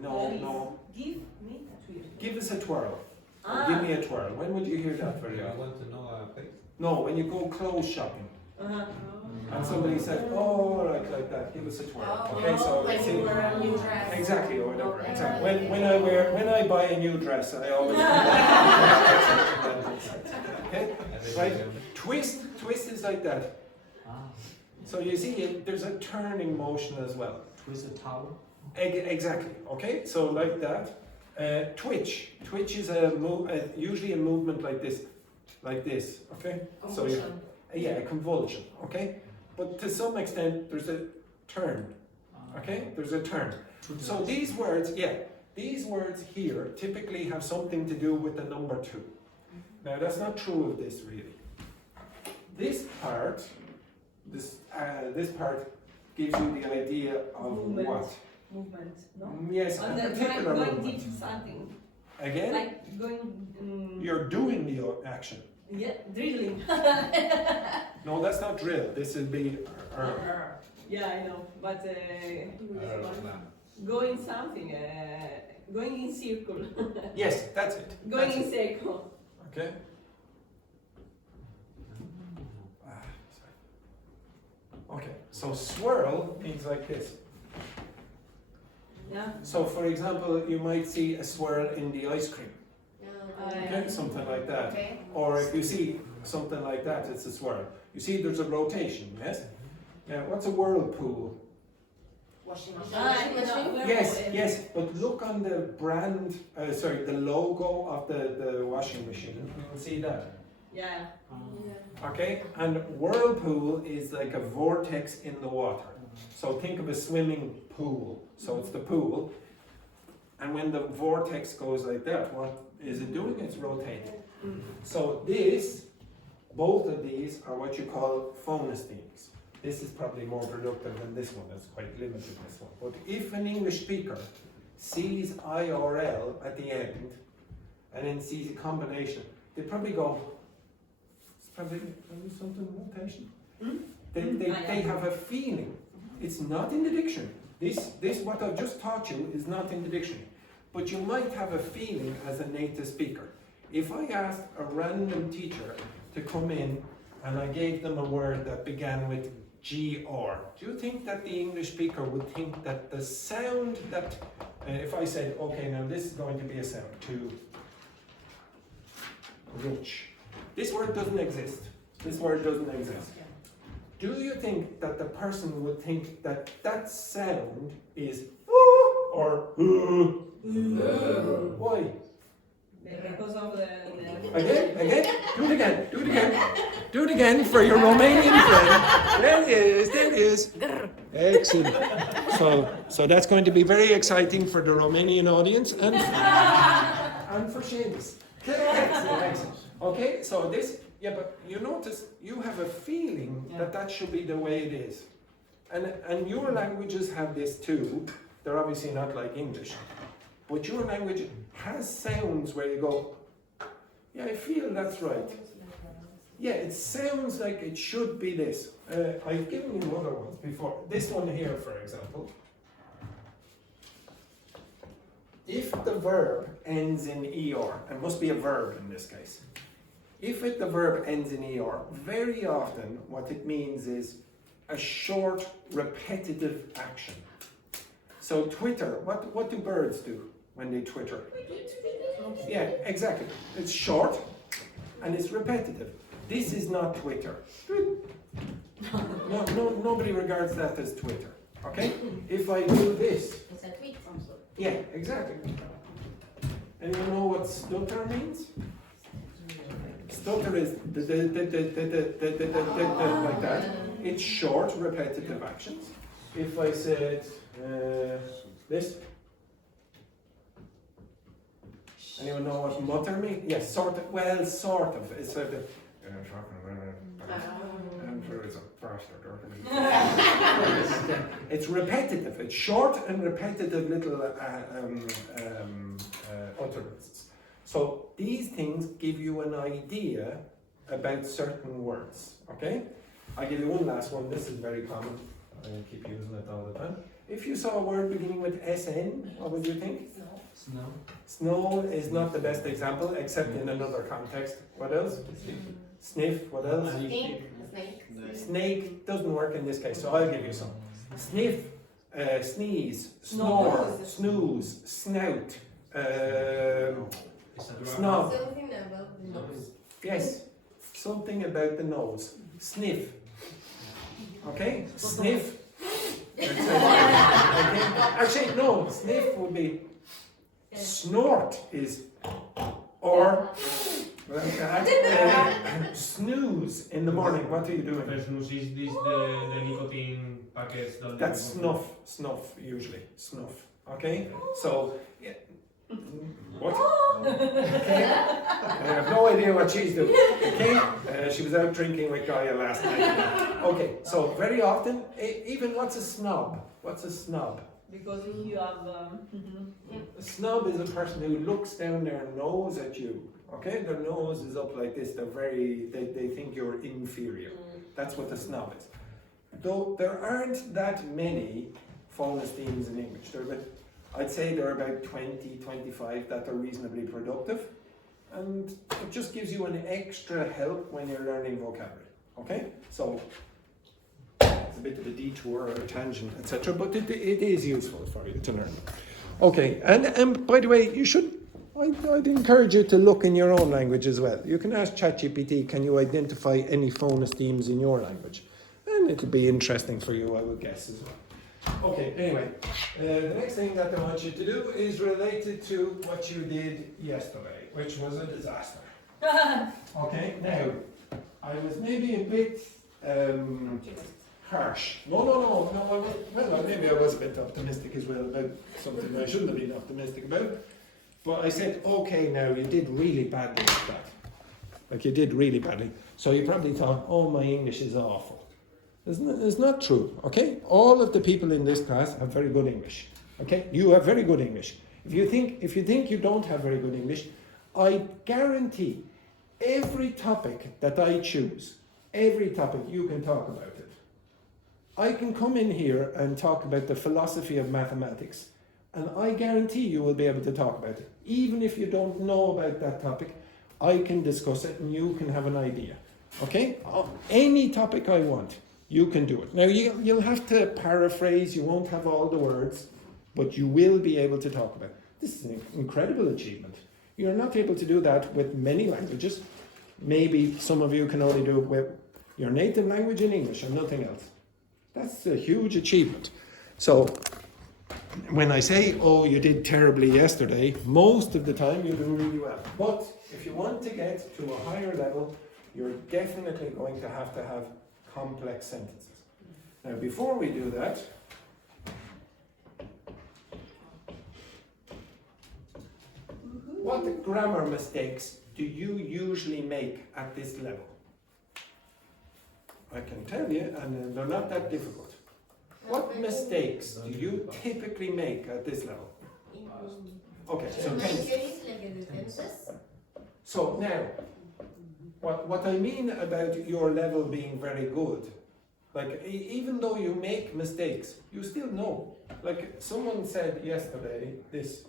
No. Give me a twirl. Give us a twirl. Ah. Give me a twirl. When would you hear that very I often? want to know a place. No, when you go clothes shopping Uh-huh. and somebody says, "Oh, like that," give us a twirl. Okay, so When see, you wear a new dress. exactly or whatever. Okay. Exactly. When I buy a new dress, I always. Okay, right. Twist is like that. So you see, there's a turning motion as well. Twist a towel. Exactly. Okay, so like that. Twitch is usually a movement like this. Okay. So a convulsion. Okay, but to some extent there's a turn. Okay, there's a turn. So these words here typically have something to do with the number 2. Now that's not true of this really. This part gives you the idea of Movement. what? Movement, no? Yes, a On the particular going movement. deep something. Again, Like going, you're doing the action. yeah, drilling. No, that's not drill. This would be. Yeah, I know, but Aeroplane. going something, going in circle, Yes, that's it. going That's in it. circle. Okay. Okay. So swirl means like this. Yeah. So, for example, you might see a swirl in the ice cream. Okay, something like that. Okay. Or if you see something like that, it's a swirl. You see, there's a rotation. Yes. Yeah. What's a whirlpool? Washing machine. Ah, Yes, but look on the brand, the logo of the washing machine. You will see that. Yeah. Okay, and whirlpool is like a vortex in the water. So think of a swimming pool. So it's the pool, and when the vortex goes like that, what is it doing? It's rotating. So both of these are what you call phonesthemes. This is probably more productive than this one. It's quite limited, this one. But if an English speaker sees IRL at the end and then sees a combination, they probably go, it's probably something rotation. They have a feeling. It's not in the dictionary. This what I've just taught you is not in the dictionary. But you might have a feeling as a native speaker. If I asked a random teacher to come in and I gave them a word that began with GR, do you think that the English speaker would think that the sound that, if I said, okay, now this is going to be a sound, to rich. This word doesn't exist. This word doesn't exist. Do you think that the person would think that that sound is or why? Because of the Again? Do it again for your Romanian friend. There it is. Excellent. So that's going to be very exciting for the Romanian audience and for Seamus. Excellent. Okay, so this, but you notice you have a feeling that should be the way it is. And your languages have this too. They're obviously not like English. But your language has sounds where you go, yeah, I feel that's right. Yeah, it sounds like it should be this. I've given you other ones before. This one here, for example. If the verb ends in ER, it must be a verb in this case. If the verb ends in ER, very often what it means is a short, repetitive action. So Twitter, what do birds do when they twitter? Yeah, exactly. It's short and it's repetitive. This is not Twitter. Nobody regards that as Twitter. Okay? If I do this. It's a tweet. Yeah, exactly. Anyone know what stutter means? Stutter is like that. It's short, repetitive actions. If I said this. Anyone know what mutter means? Yes, sort of. Well, sort of. It's sort of. It's repetitive. It's short and repetitive little utterances. So these things give you an idea about certain words. Okay? I'll give you one last one. This is very common. I keep using it all the time. If you saw a word beginning with SN, what would you think? Snow. Snow is not the best example, except in another context. What else? Sniff, what else? Snake. Snake doesn't work in this case, so I'll give you some. Sniff, sneeze, snore, snooze, snout, snob. Something about the nose. Yes, something about the nose. Sniff. Okay? Sniff. Okay. Actually, no, sniff would be snort is or snooze in the morning. What are you doing? Snooze is this the nicotine packets? That's snuff usually. Snuff. Okay? So yeah. What? Okay. I have no idea what she's doing. Okay? She was out drinking with Gaia last night. Okay, so very often, even what's a snob? What's a snob? Because if you have A snob is a person who looks down their nose at you. Okay? Their nose is up like this. They think you're inferior. That's what a snob is. Though there aren't that many phonesthemes in English. I'd say there are about 20, 25 that are reasonably productive, and it just gives you an extra help when you're learning vocabulary. Okay? So it's a bit of a detour or a tangent, etc., but it is useful for you to learn. Okay, and by the way, I'd encourage you to look in your own language as well. You can ask ChatGPT, can you identify any phonesthemes in your language? And it'll be interesting for you, I would guess, as well. Okay, anyway, the next thing that I want you to do is related to what you did yesterday, which was a disaster. Okay, now, I was maybe a bit harsh. No, maybe I was a bit optimistic as well about something I shouldn't have been optimistic about. But I said, okay, now you did really badly with that. Like you did really badly. So you probably thought, oh, my English is awful. It's not true, okay? All of the people in this class have very good English, okay? You have very good English. If you think you don't have very good English, I guarantee every topic that I choose, every topic, you can talk about it. I can come in here and talk about the philosophy of mathematics, and I guarantee you will be able to talk about it. Even if you don't know about that topic, I can discuss it and you can have an idea, okay? Any topic I want. You can do it. Now, you'll have to paraphrase, you won't have all the words, but you will be able to talk about it. This is an incredible achievement. You're not able to do that with many languages. Maybe some of you can only do it with your native language in English and nothing else. That's a huge achievement. So, when I say, oh, you did terribly yesterday, most of the time you do really well. But if you want to get to a higher level, you're definitely going to have complex sentences. Now, before we do that, what grammar mistakes do you usually make at this level? I can tell you, and they're not that difficult. What mistakes do you typically make at this level? Okay, so tense. So now, what I mean about your level being very good, like even though you make mistakes, you still know. Like someone said yesterday, this.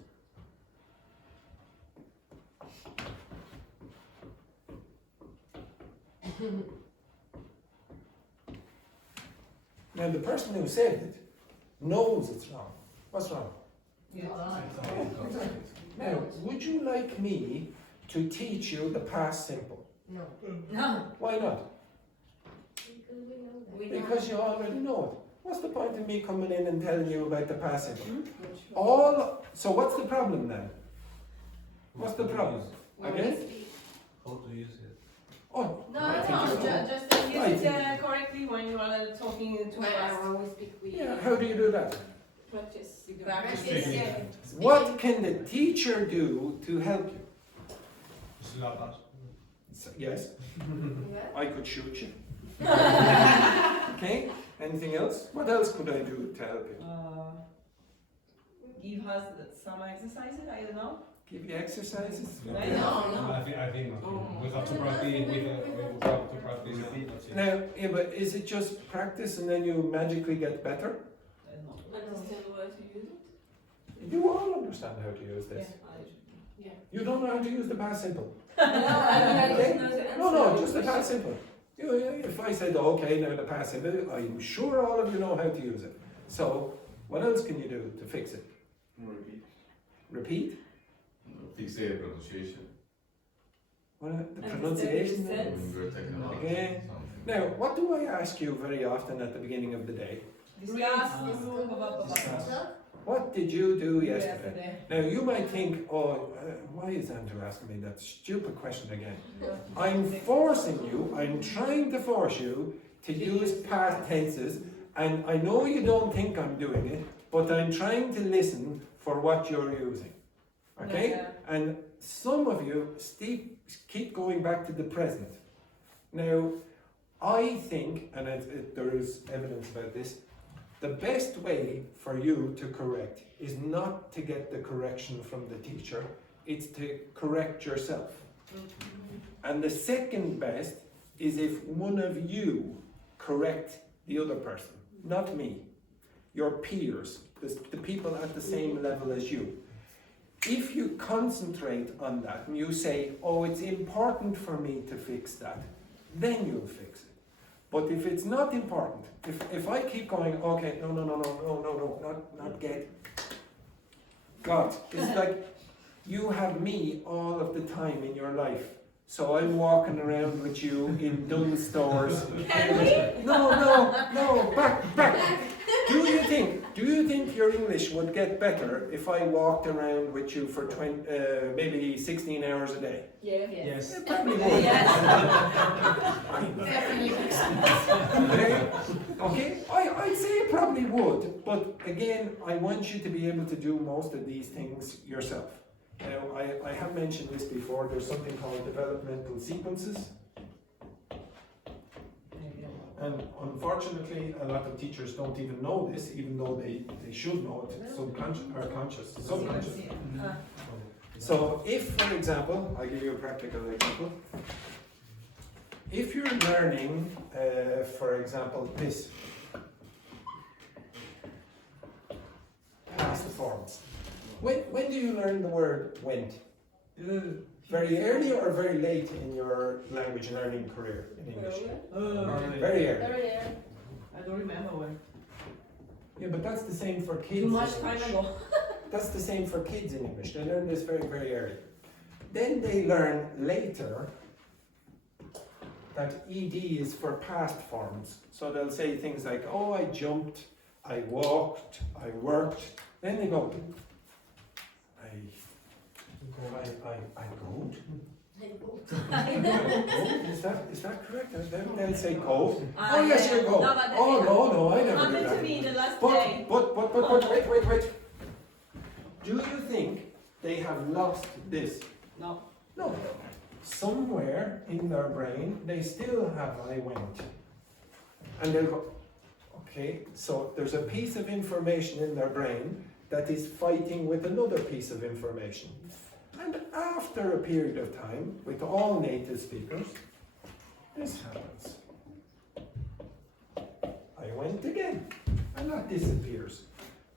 Now the person who said it knows it's wrong. What's wrong? Exactly. Now, would you like me to teach you the past simple? No. Why not? Because you already know it. What's the point of me coming in and telling you about the past simple? So what's the problem then? What's the problem? Again? How to use it? Oh, just use it correctly when you are talking to us. yeah, how do you do that? Practice. What can the teacher do to help you? Slap us. Yes, I could shoot you. Okay, anything else? What else could I do to help you? Give us some exercises, I don't know. Give you exercises? I know. I think we have to practice. We have to practice. Now, yeah, but is it just practice and then you magically get better? You all understand how to use this. You don't know how to use the past simple. No, just the past simple. If I said, okay, now the past simple, I'm sure all of you know how to use it. So, what else can you do to fix it? Repeat. Repeat? Fix the pronunciation. What, the pronunciation? We're talking about Okay. something. Now, what do I ask you very often at the beginning of the day? What did you do yesterday? Now, you might think, oh, why is Andrew asking me that stupid question again? I'm forcing you, I'm trying to force you to use past tenses, and I know you don't think I'm doing it, but I'm trying to listen for what you're using. Okay? And some of you keep going back to the present. Now, I think, and there is evidence about this, the best way for you to correct is not to get the correction from the teacher, it's to correct yourself. And the second best is if one of you correct the other person, not me, your peers, the people at the same level as you. If you concentrate on that and you say, oh, it's important for me to fix that, then you'll fix it. But if it's not important, if I keep going, okay, no, not get. God, it's like you have me all of the time in your life. So I'm walking around with you in Dunn stores. No, back. Do you think your English would get better if I walked around with you for maybe 16 hours a day? Yes. It probably would. Okay, I'd say it probably would, but again, I want you to be able to do most of these things yourself. Now, I have mentioned this before, there's something called developmental sequences. And unfortunately, a lot of teachers don't even know this, even though they should know it, subconscious. So if, for example, I'll give you a practical example. If you're learning, for example, this, past forms. When do you learn the word went? Very early or very late in your language learning career in English? Very early. I don't remember when. Yeah, but that's the same for kids. Too much time ago. That's the same for kids in English. They learn this very, very early. Then they learn later that ED is for past forms. So they'll say things like, oh, I jumped, I walked, I worked. Then they go, I go. Is that correct? Then they'll say go. Oh yes, you go. No, I never do Happened that. to me the last But day. wait. Do you think they have lost this? No. No. Somewhere in their brain, they still have I went. And they'll go, okay, so there's a piece of information in their brain that is fighting with another piece of information. And after a period of time, with all native speakers, this happens. I went again, and that disappears.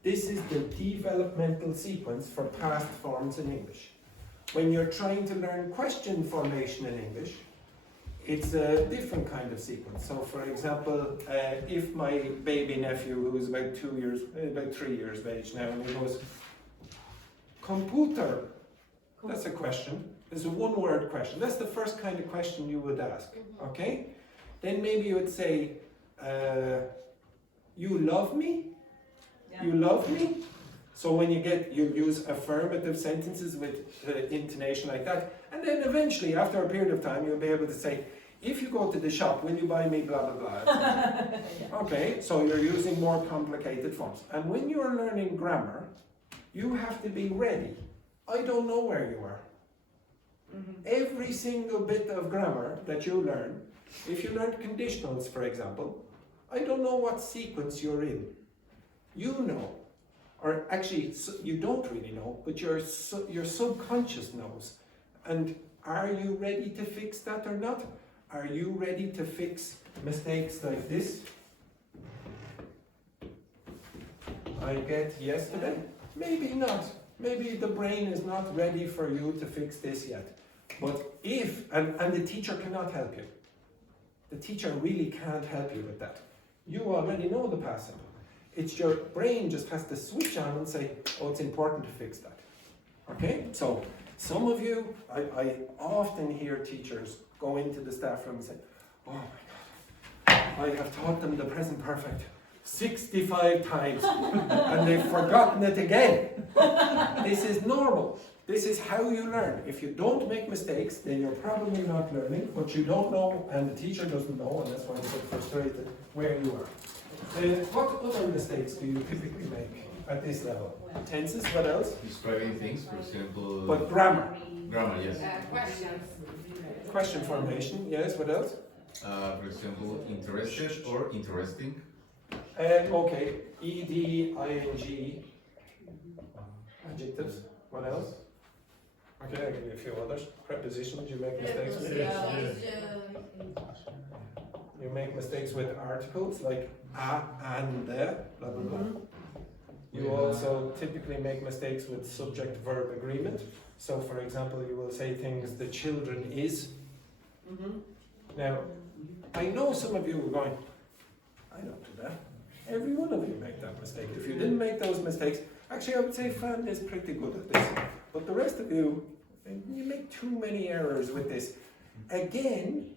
This is the developmental sequence for past forms in English. When you're trying to learn question formation in English, it's a different kind of sequence. So for example, if my baby nephew, who's about 3 years of age now, and he goes, computer, that's a question. It's a one-word question. That's the first kind of question you would ask, okay? Then maybe you would say, you love me? Yeah. You love me? So when you use affirmative sentences with intonation like that, and then eventually, after a period of time, you'll be able to say, if you go to the shop, will you buy me blah, blah, blah. Okay, so you're using more complicated forms. And when you're learning grammar, you have to be ready. I don't know where you are. Every single bit of grammar that you learn, if you learn conditionals, for example, I don't know what sequence you're in. You know. Or actually, you don't really know, but your subconscious knows. And are you ready to fix that or not? Are you ready to fix mistakes like this? I get yesterday? maybe not. Maybe the brain is not ready for you to fix this yet. But if, and the teacher cannot help you. The teacher really can't help you with that. You already know the past simple. It's your brain just has to switch on and say, oh, it's important to fix that. Okay? So, some of you, I often hear teachers go into the staff room and say, oh my God, I have taught them the present perfect 65 times and they've forgotten it again. This is normal. This is how you learn. If you don't make mistakes, then you're probably not learning, but you don't know, and the teacher doesn't know, and that's why they get frustrated where you are. What other mistakes do you typically make at this level? Tenses, what else? Describing things, for example. But grammar. Grammar, yes. Questions. Question formation, yes, what else? For example, interested or interesting. Okay, ed, ing, adjectives, what else? Okay, I'll give you a few others. Prepositions, you make mistakes with. You make mistakes with articles like a and the, blah blah blah. You also typically make mistakes with subject-verb agreement. So, for example, you will say things, the children is. Now, I know some of you are going, I don't do that. Every one of you make that mistake. If you didn't make those mistakes, actually I would say Fran is pretty good at this. But the rest of you, you make too many errors with this. Again,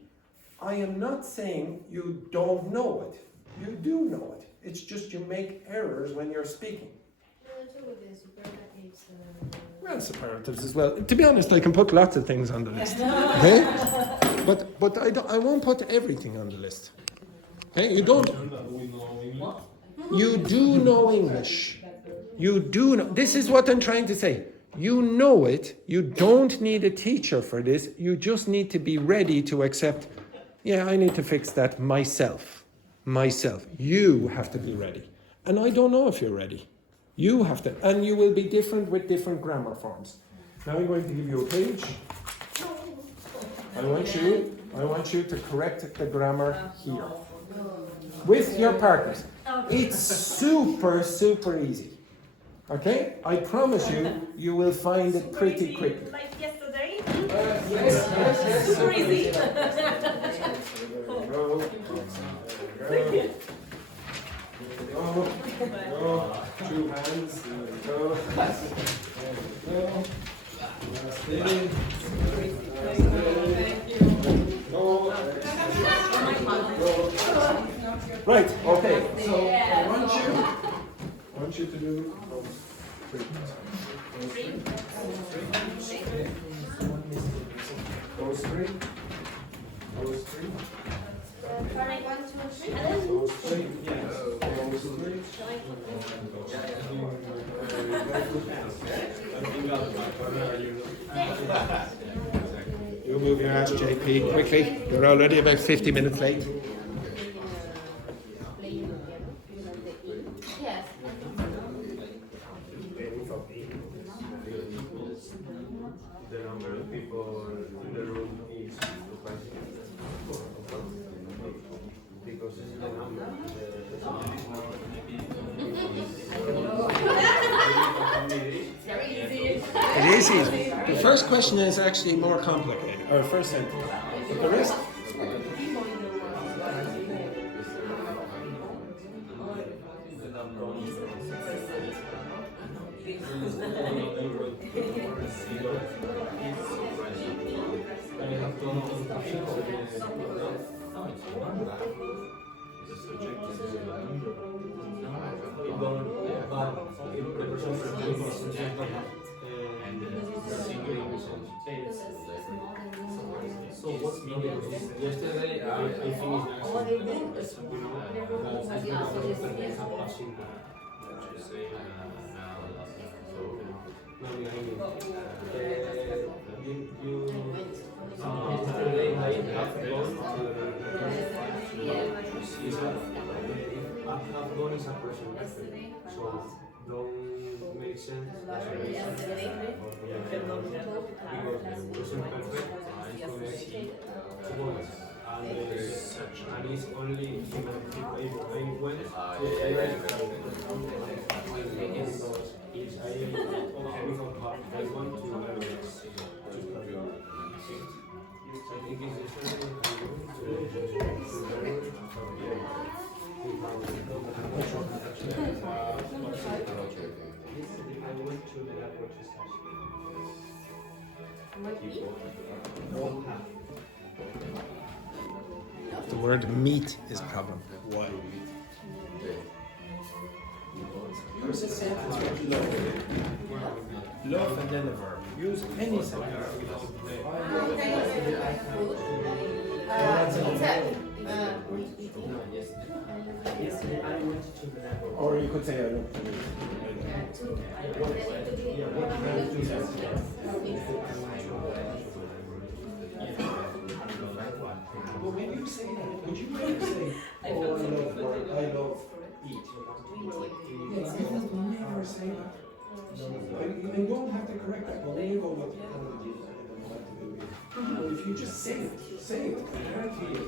I am not saying you don't know it. You do know it. It's just you make errors when you're speaking. Well, superlatives as well. To be honest, I can put lots of things on the list. Okay? But I won't put everything on the list. Okay? You don't. You do know English. You do know. This is what I'm trying to say. You know it. You don't need a teacher for this. You just need to be ready to accept, yeah, I need to fix that myself. Myself. You have to be ready. And I don't know if you're ready. You have to. And you will be different with different grammar forms. Now I'm going to give you a page. I want you to correct the grammar here. With your partners. It's super, super easy. Okay? I promise you, you will find it pretty quick. Like yesterday? Yes. Super easy. Go. Two hands. Go. Go. Last thing. Go. Right, okay. So I want you to do those three. Those three. Those three. Correct, 1, 2, 3. Those three. Yes. Those three. You move your ass, JP, quickly. You're already about 50 minutes late. Yes. The number of people in the room is because it's the number. It's very easy. It is easy. The first question is actually more complicated, or first sentence. But the rest. So what's meaning is yesterday I finished I've gone is a present perfect, so don't make sense. Because present perfect is connected to voice, and it's only when is I chemical part. I want to I think The word meet is a problem. Why? Use a sentence with love. Love and then a verb. Use any sentence. yesterday I went to the lab. Or you could say I love Well, maybe you say that. Could you maybe say, oh, I love work, I love eat? Yes, never say that. You don't have to correct that, but when you go look at well, if you just say it, I guarantee it.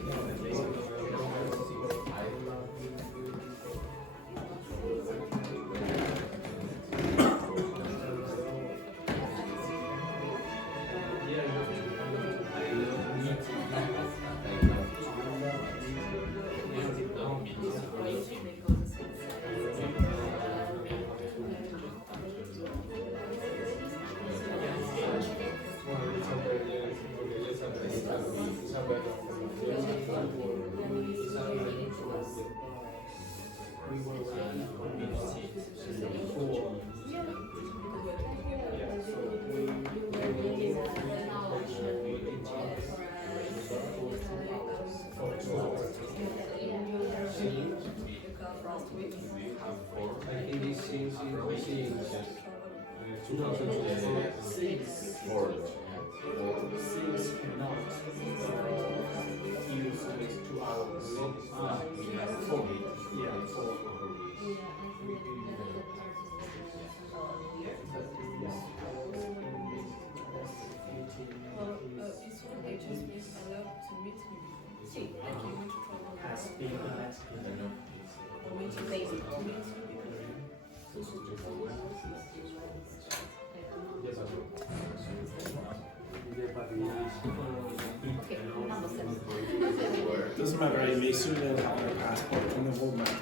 Doesn't matter, I may soon you'll have your passport and it won't matter.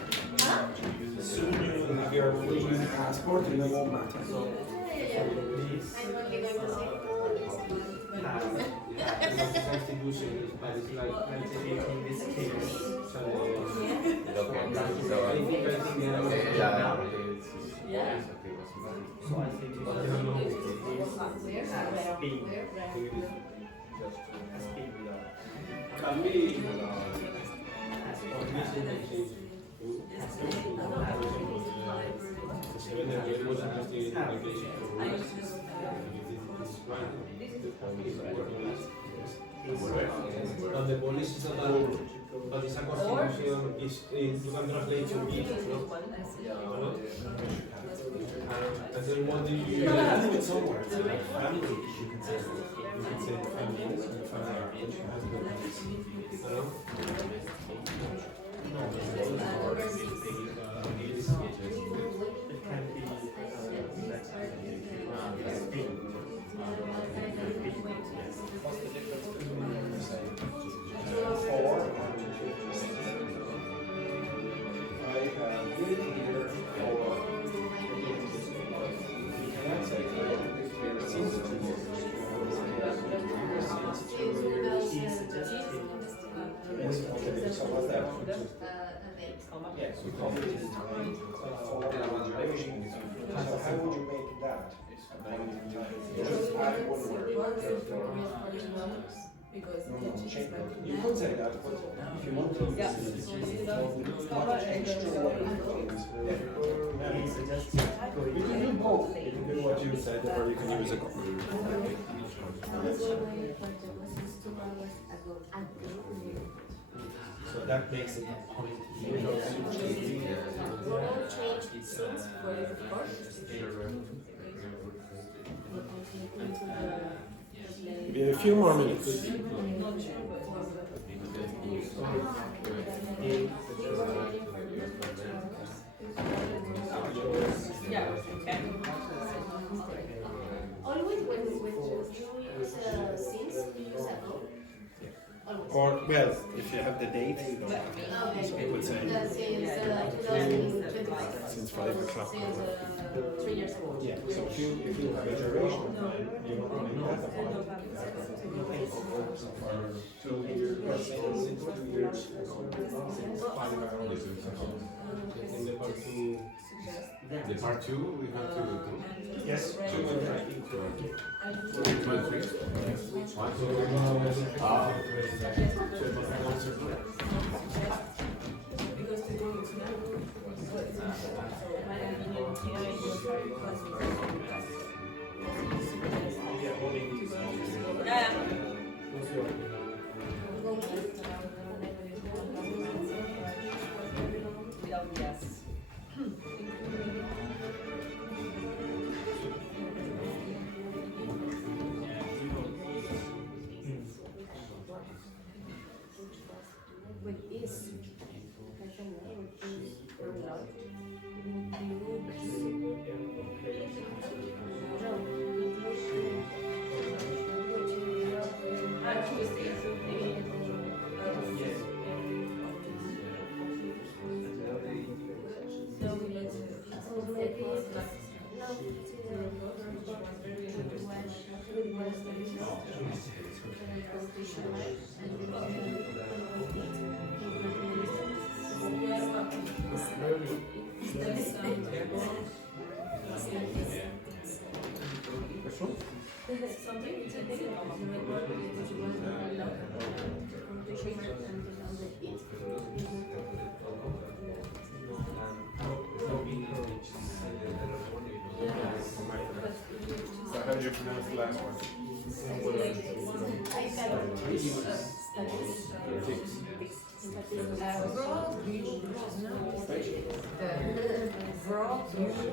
Soon you'll have your full passport and it won't matter. Constitution, but it's like 1918 this case. So I think can be and the police is not allowed, but it's a constitution, you can translate to be, and then what do you do it somewhere. It's like family. You can say family and the family are Yes, we call it time for duration. So how would you make that? You just add one word. No, change. You could say that, but if you want to use what extra word. You can do both. You can do what you said, or you can use a couple. So that makes it Maybe a few more minutes. Yeah, okay. for, well, if you have the date, you don't have to. So I would say Since 2025. since 5 o'clock. Since 3 years ago. Yeah, so if you have a duration of time, you don't really have a problem. So for 2 years, let's say since 2 years, since 5 hours. In the part 2, The part 2 we have to do. yes, 2 and 3. 2 and 3. 1, 2, 3. Ah. With is. So how do you pronounce the last one?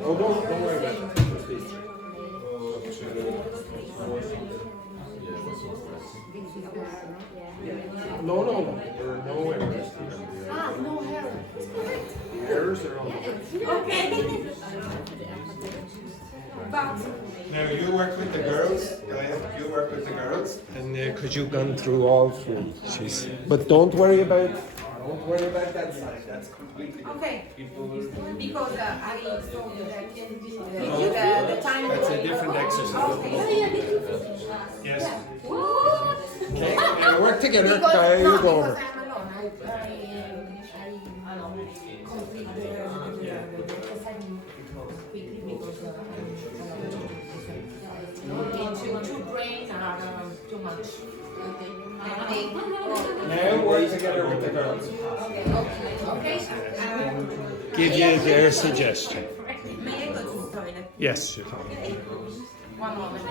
Oh, don't worry about that. Please. No, there are no errors. No hair. Errors are on. Okay. Now you work with the girls, you work with the girls, and could you gone through all 3? Jeez. But don't worry about that side. That's completely different. Okay. Because I told you that can be the time. That's a different exercise. Okay. Yes. What? Okay, now work together. Because, You no, go because over. I'm alone. I complete the quickly because two brains are too much. Okay. I think. Now work together with the girls. Okay. Give you their suggestion. May I go to the toilet? Yes, you can. One moment.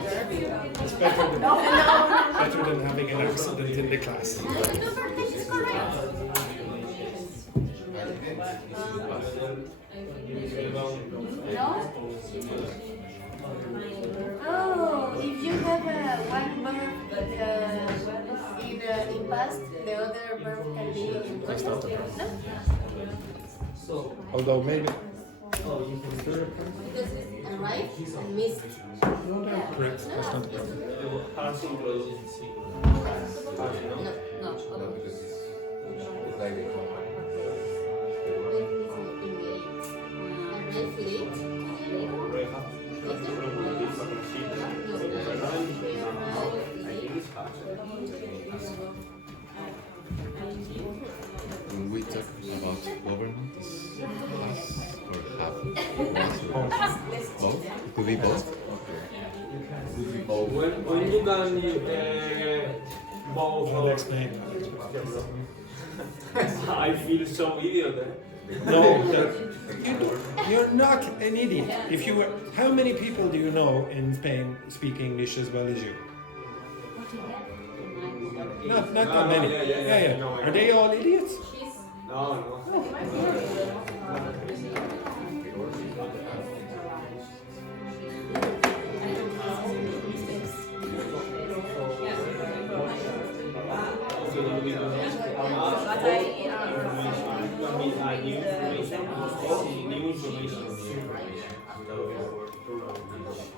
It's better than having an accident in the class. No? Oh, if you have one verb in past, the other verb can be in present. No? So, Although maybe. Because it's arrive and miss. No, that's correct. That's not the problem. Passing goes in No. No, because it's like a company. When we talk about government, is us or have both? It could be both. It could be both. When you done both I'll explain. I feel so idiot. No, you're not an idiot. If you were, how many people do you know in Spain speak English as well as you? Not that many. Yeah. Are they all idiots? No.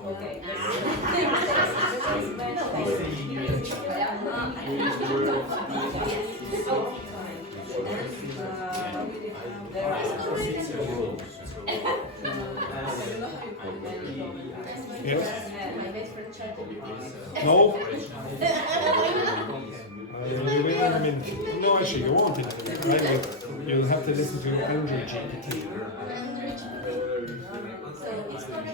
Okay. Yes? My best friend ChatGPT. No? Wait a minute. No, actually, you won't. Right? You'll have to listen to Andrew GPT. So it's not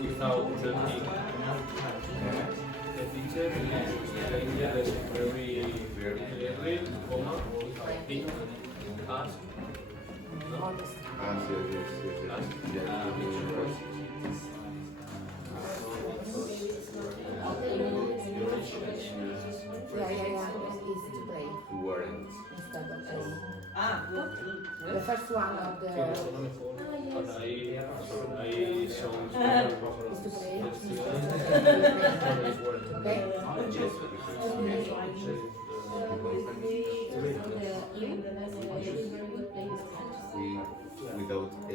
without the teacher is very clearly, without big ask. yeah. Easy to play. Weren't. Instead of S. Ah, good. The first one of the But I saw is to play. Okay. Without a.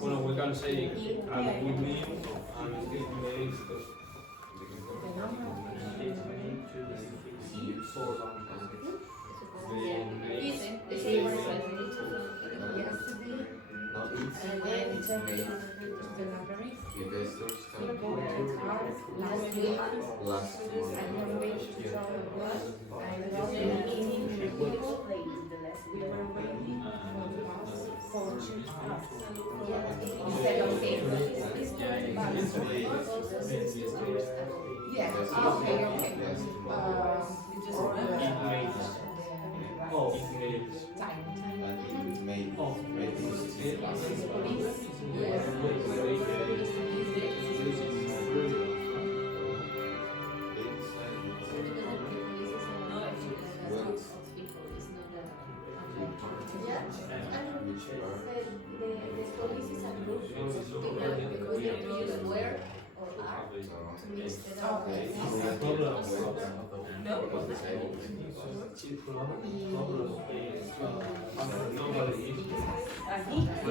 Well, we can say and with me and it makes Last week,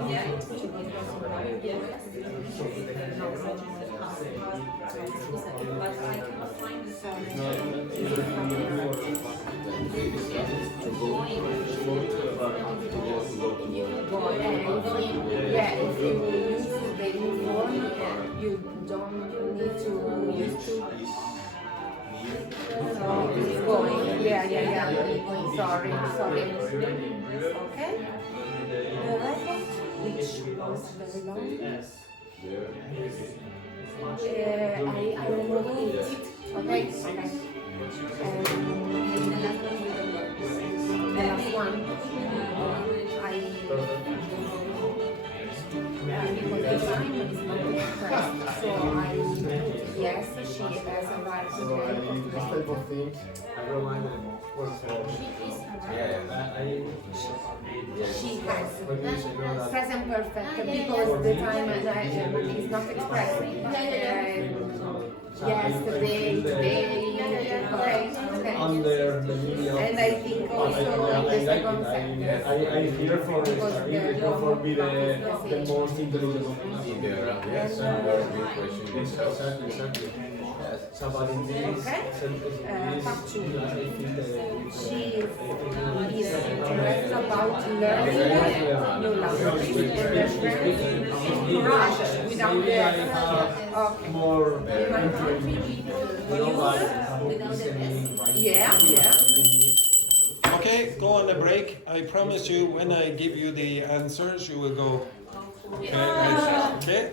yes, okay. If you use the new form, you don't need to use to. So it's going. Yeah. Sorry. Okay. The record, which was very long. I removed it. Okay. The last one. Because the time is not expressed, so yes, she has a right to This type of things, I don't mind them. She has present perfect because the time is not expressed. yesterday, today, okay. Under the meaning And I think also the second sentence. I hear for studying, for be the most intelligent of people. In the around, yes, and very good question yourself. Exactly. So, but in this sentence, Part two. I think She is interested about learning new languages and they're very rushed without maybe I the have more Yeah. Okay, go on a break. I promise you, when I give you the answers, you will go. Okay, okay.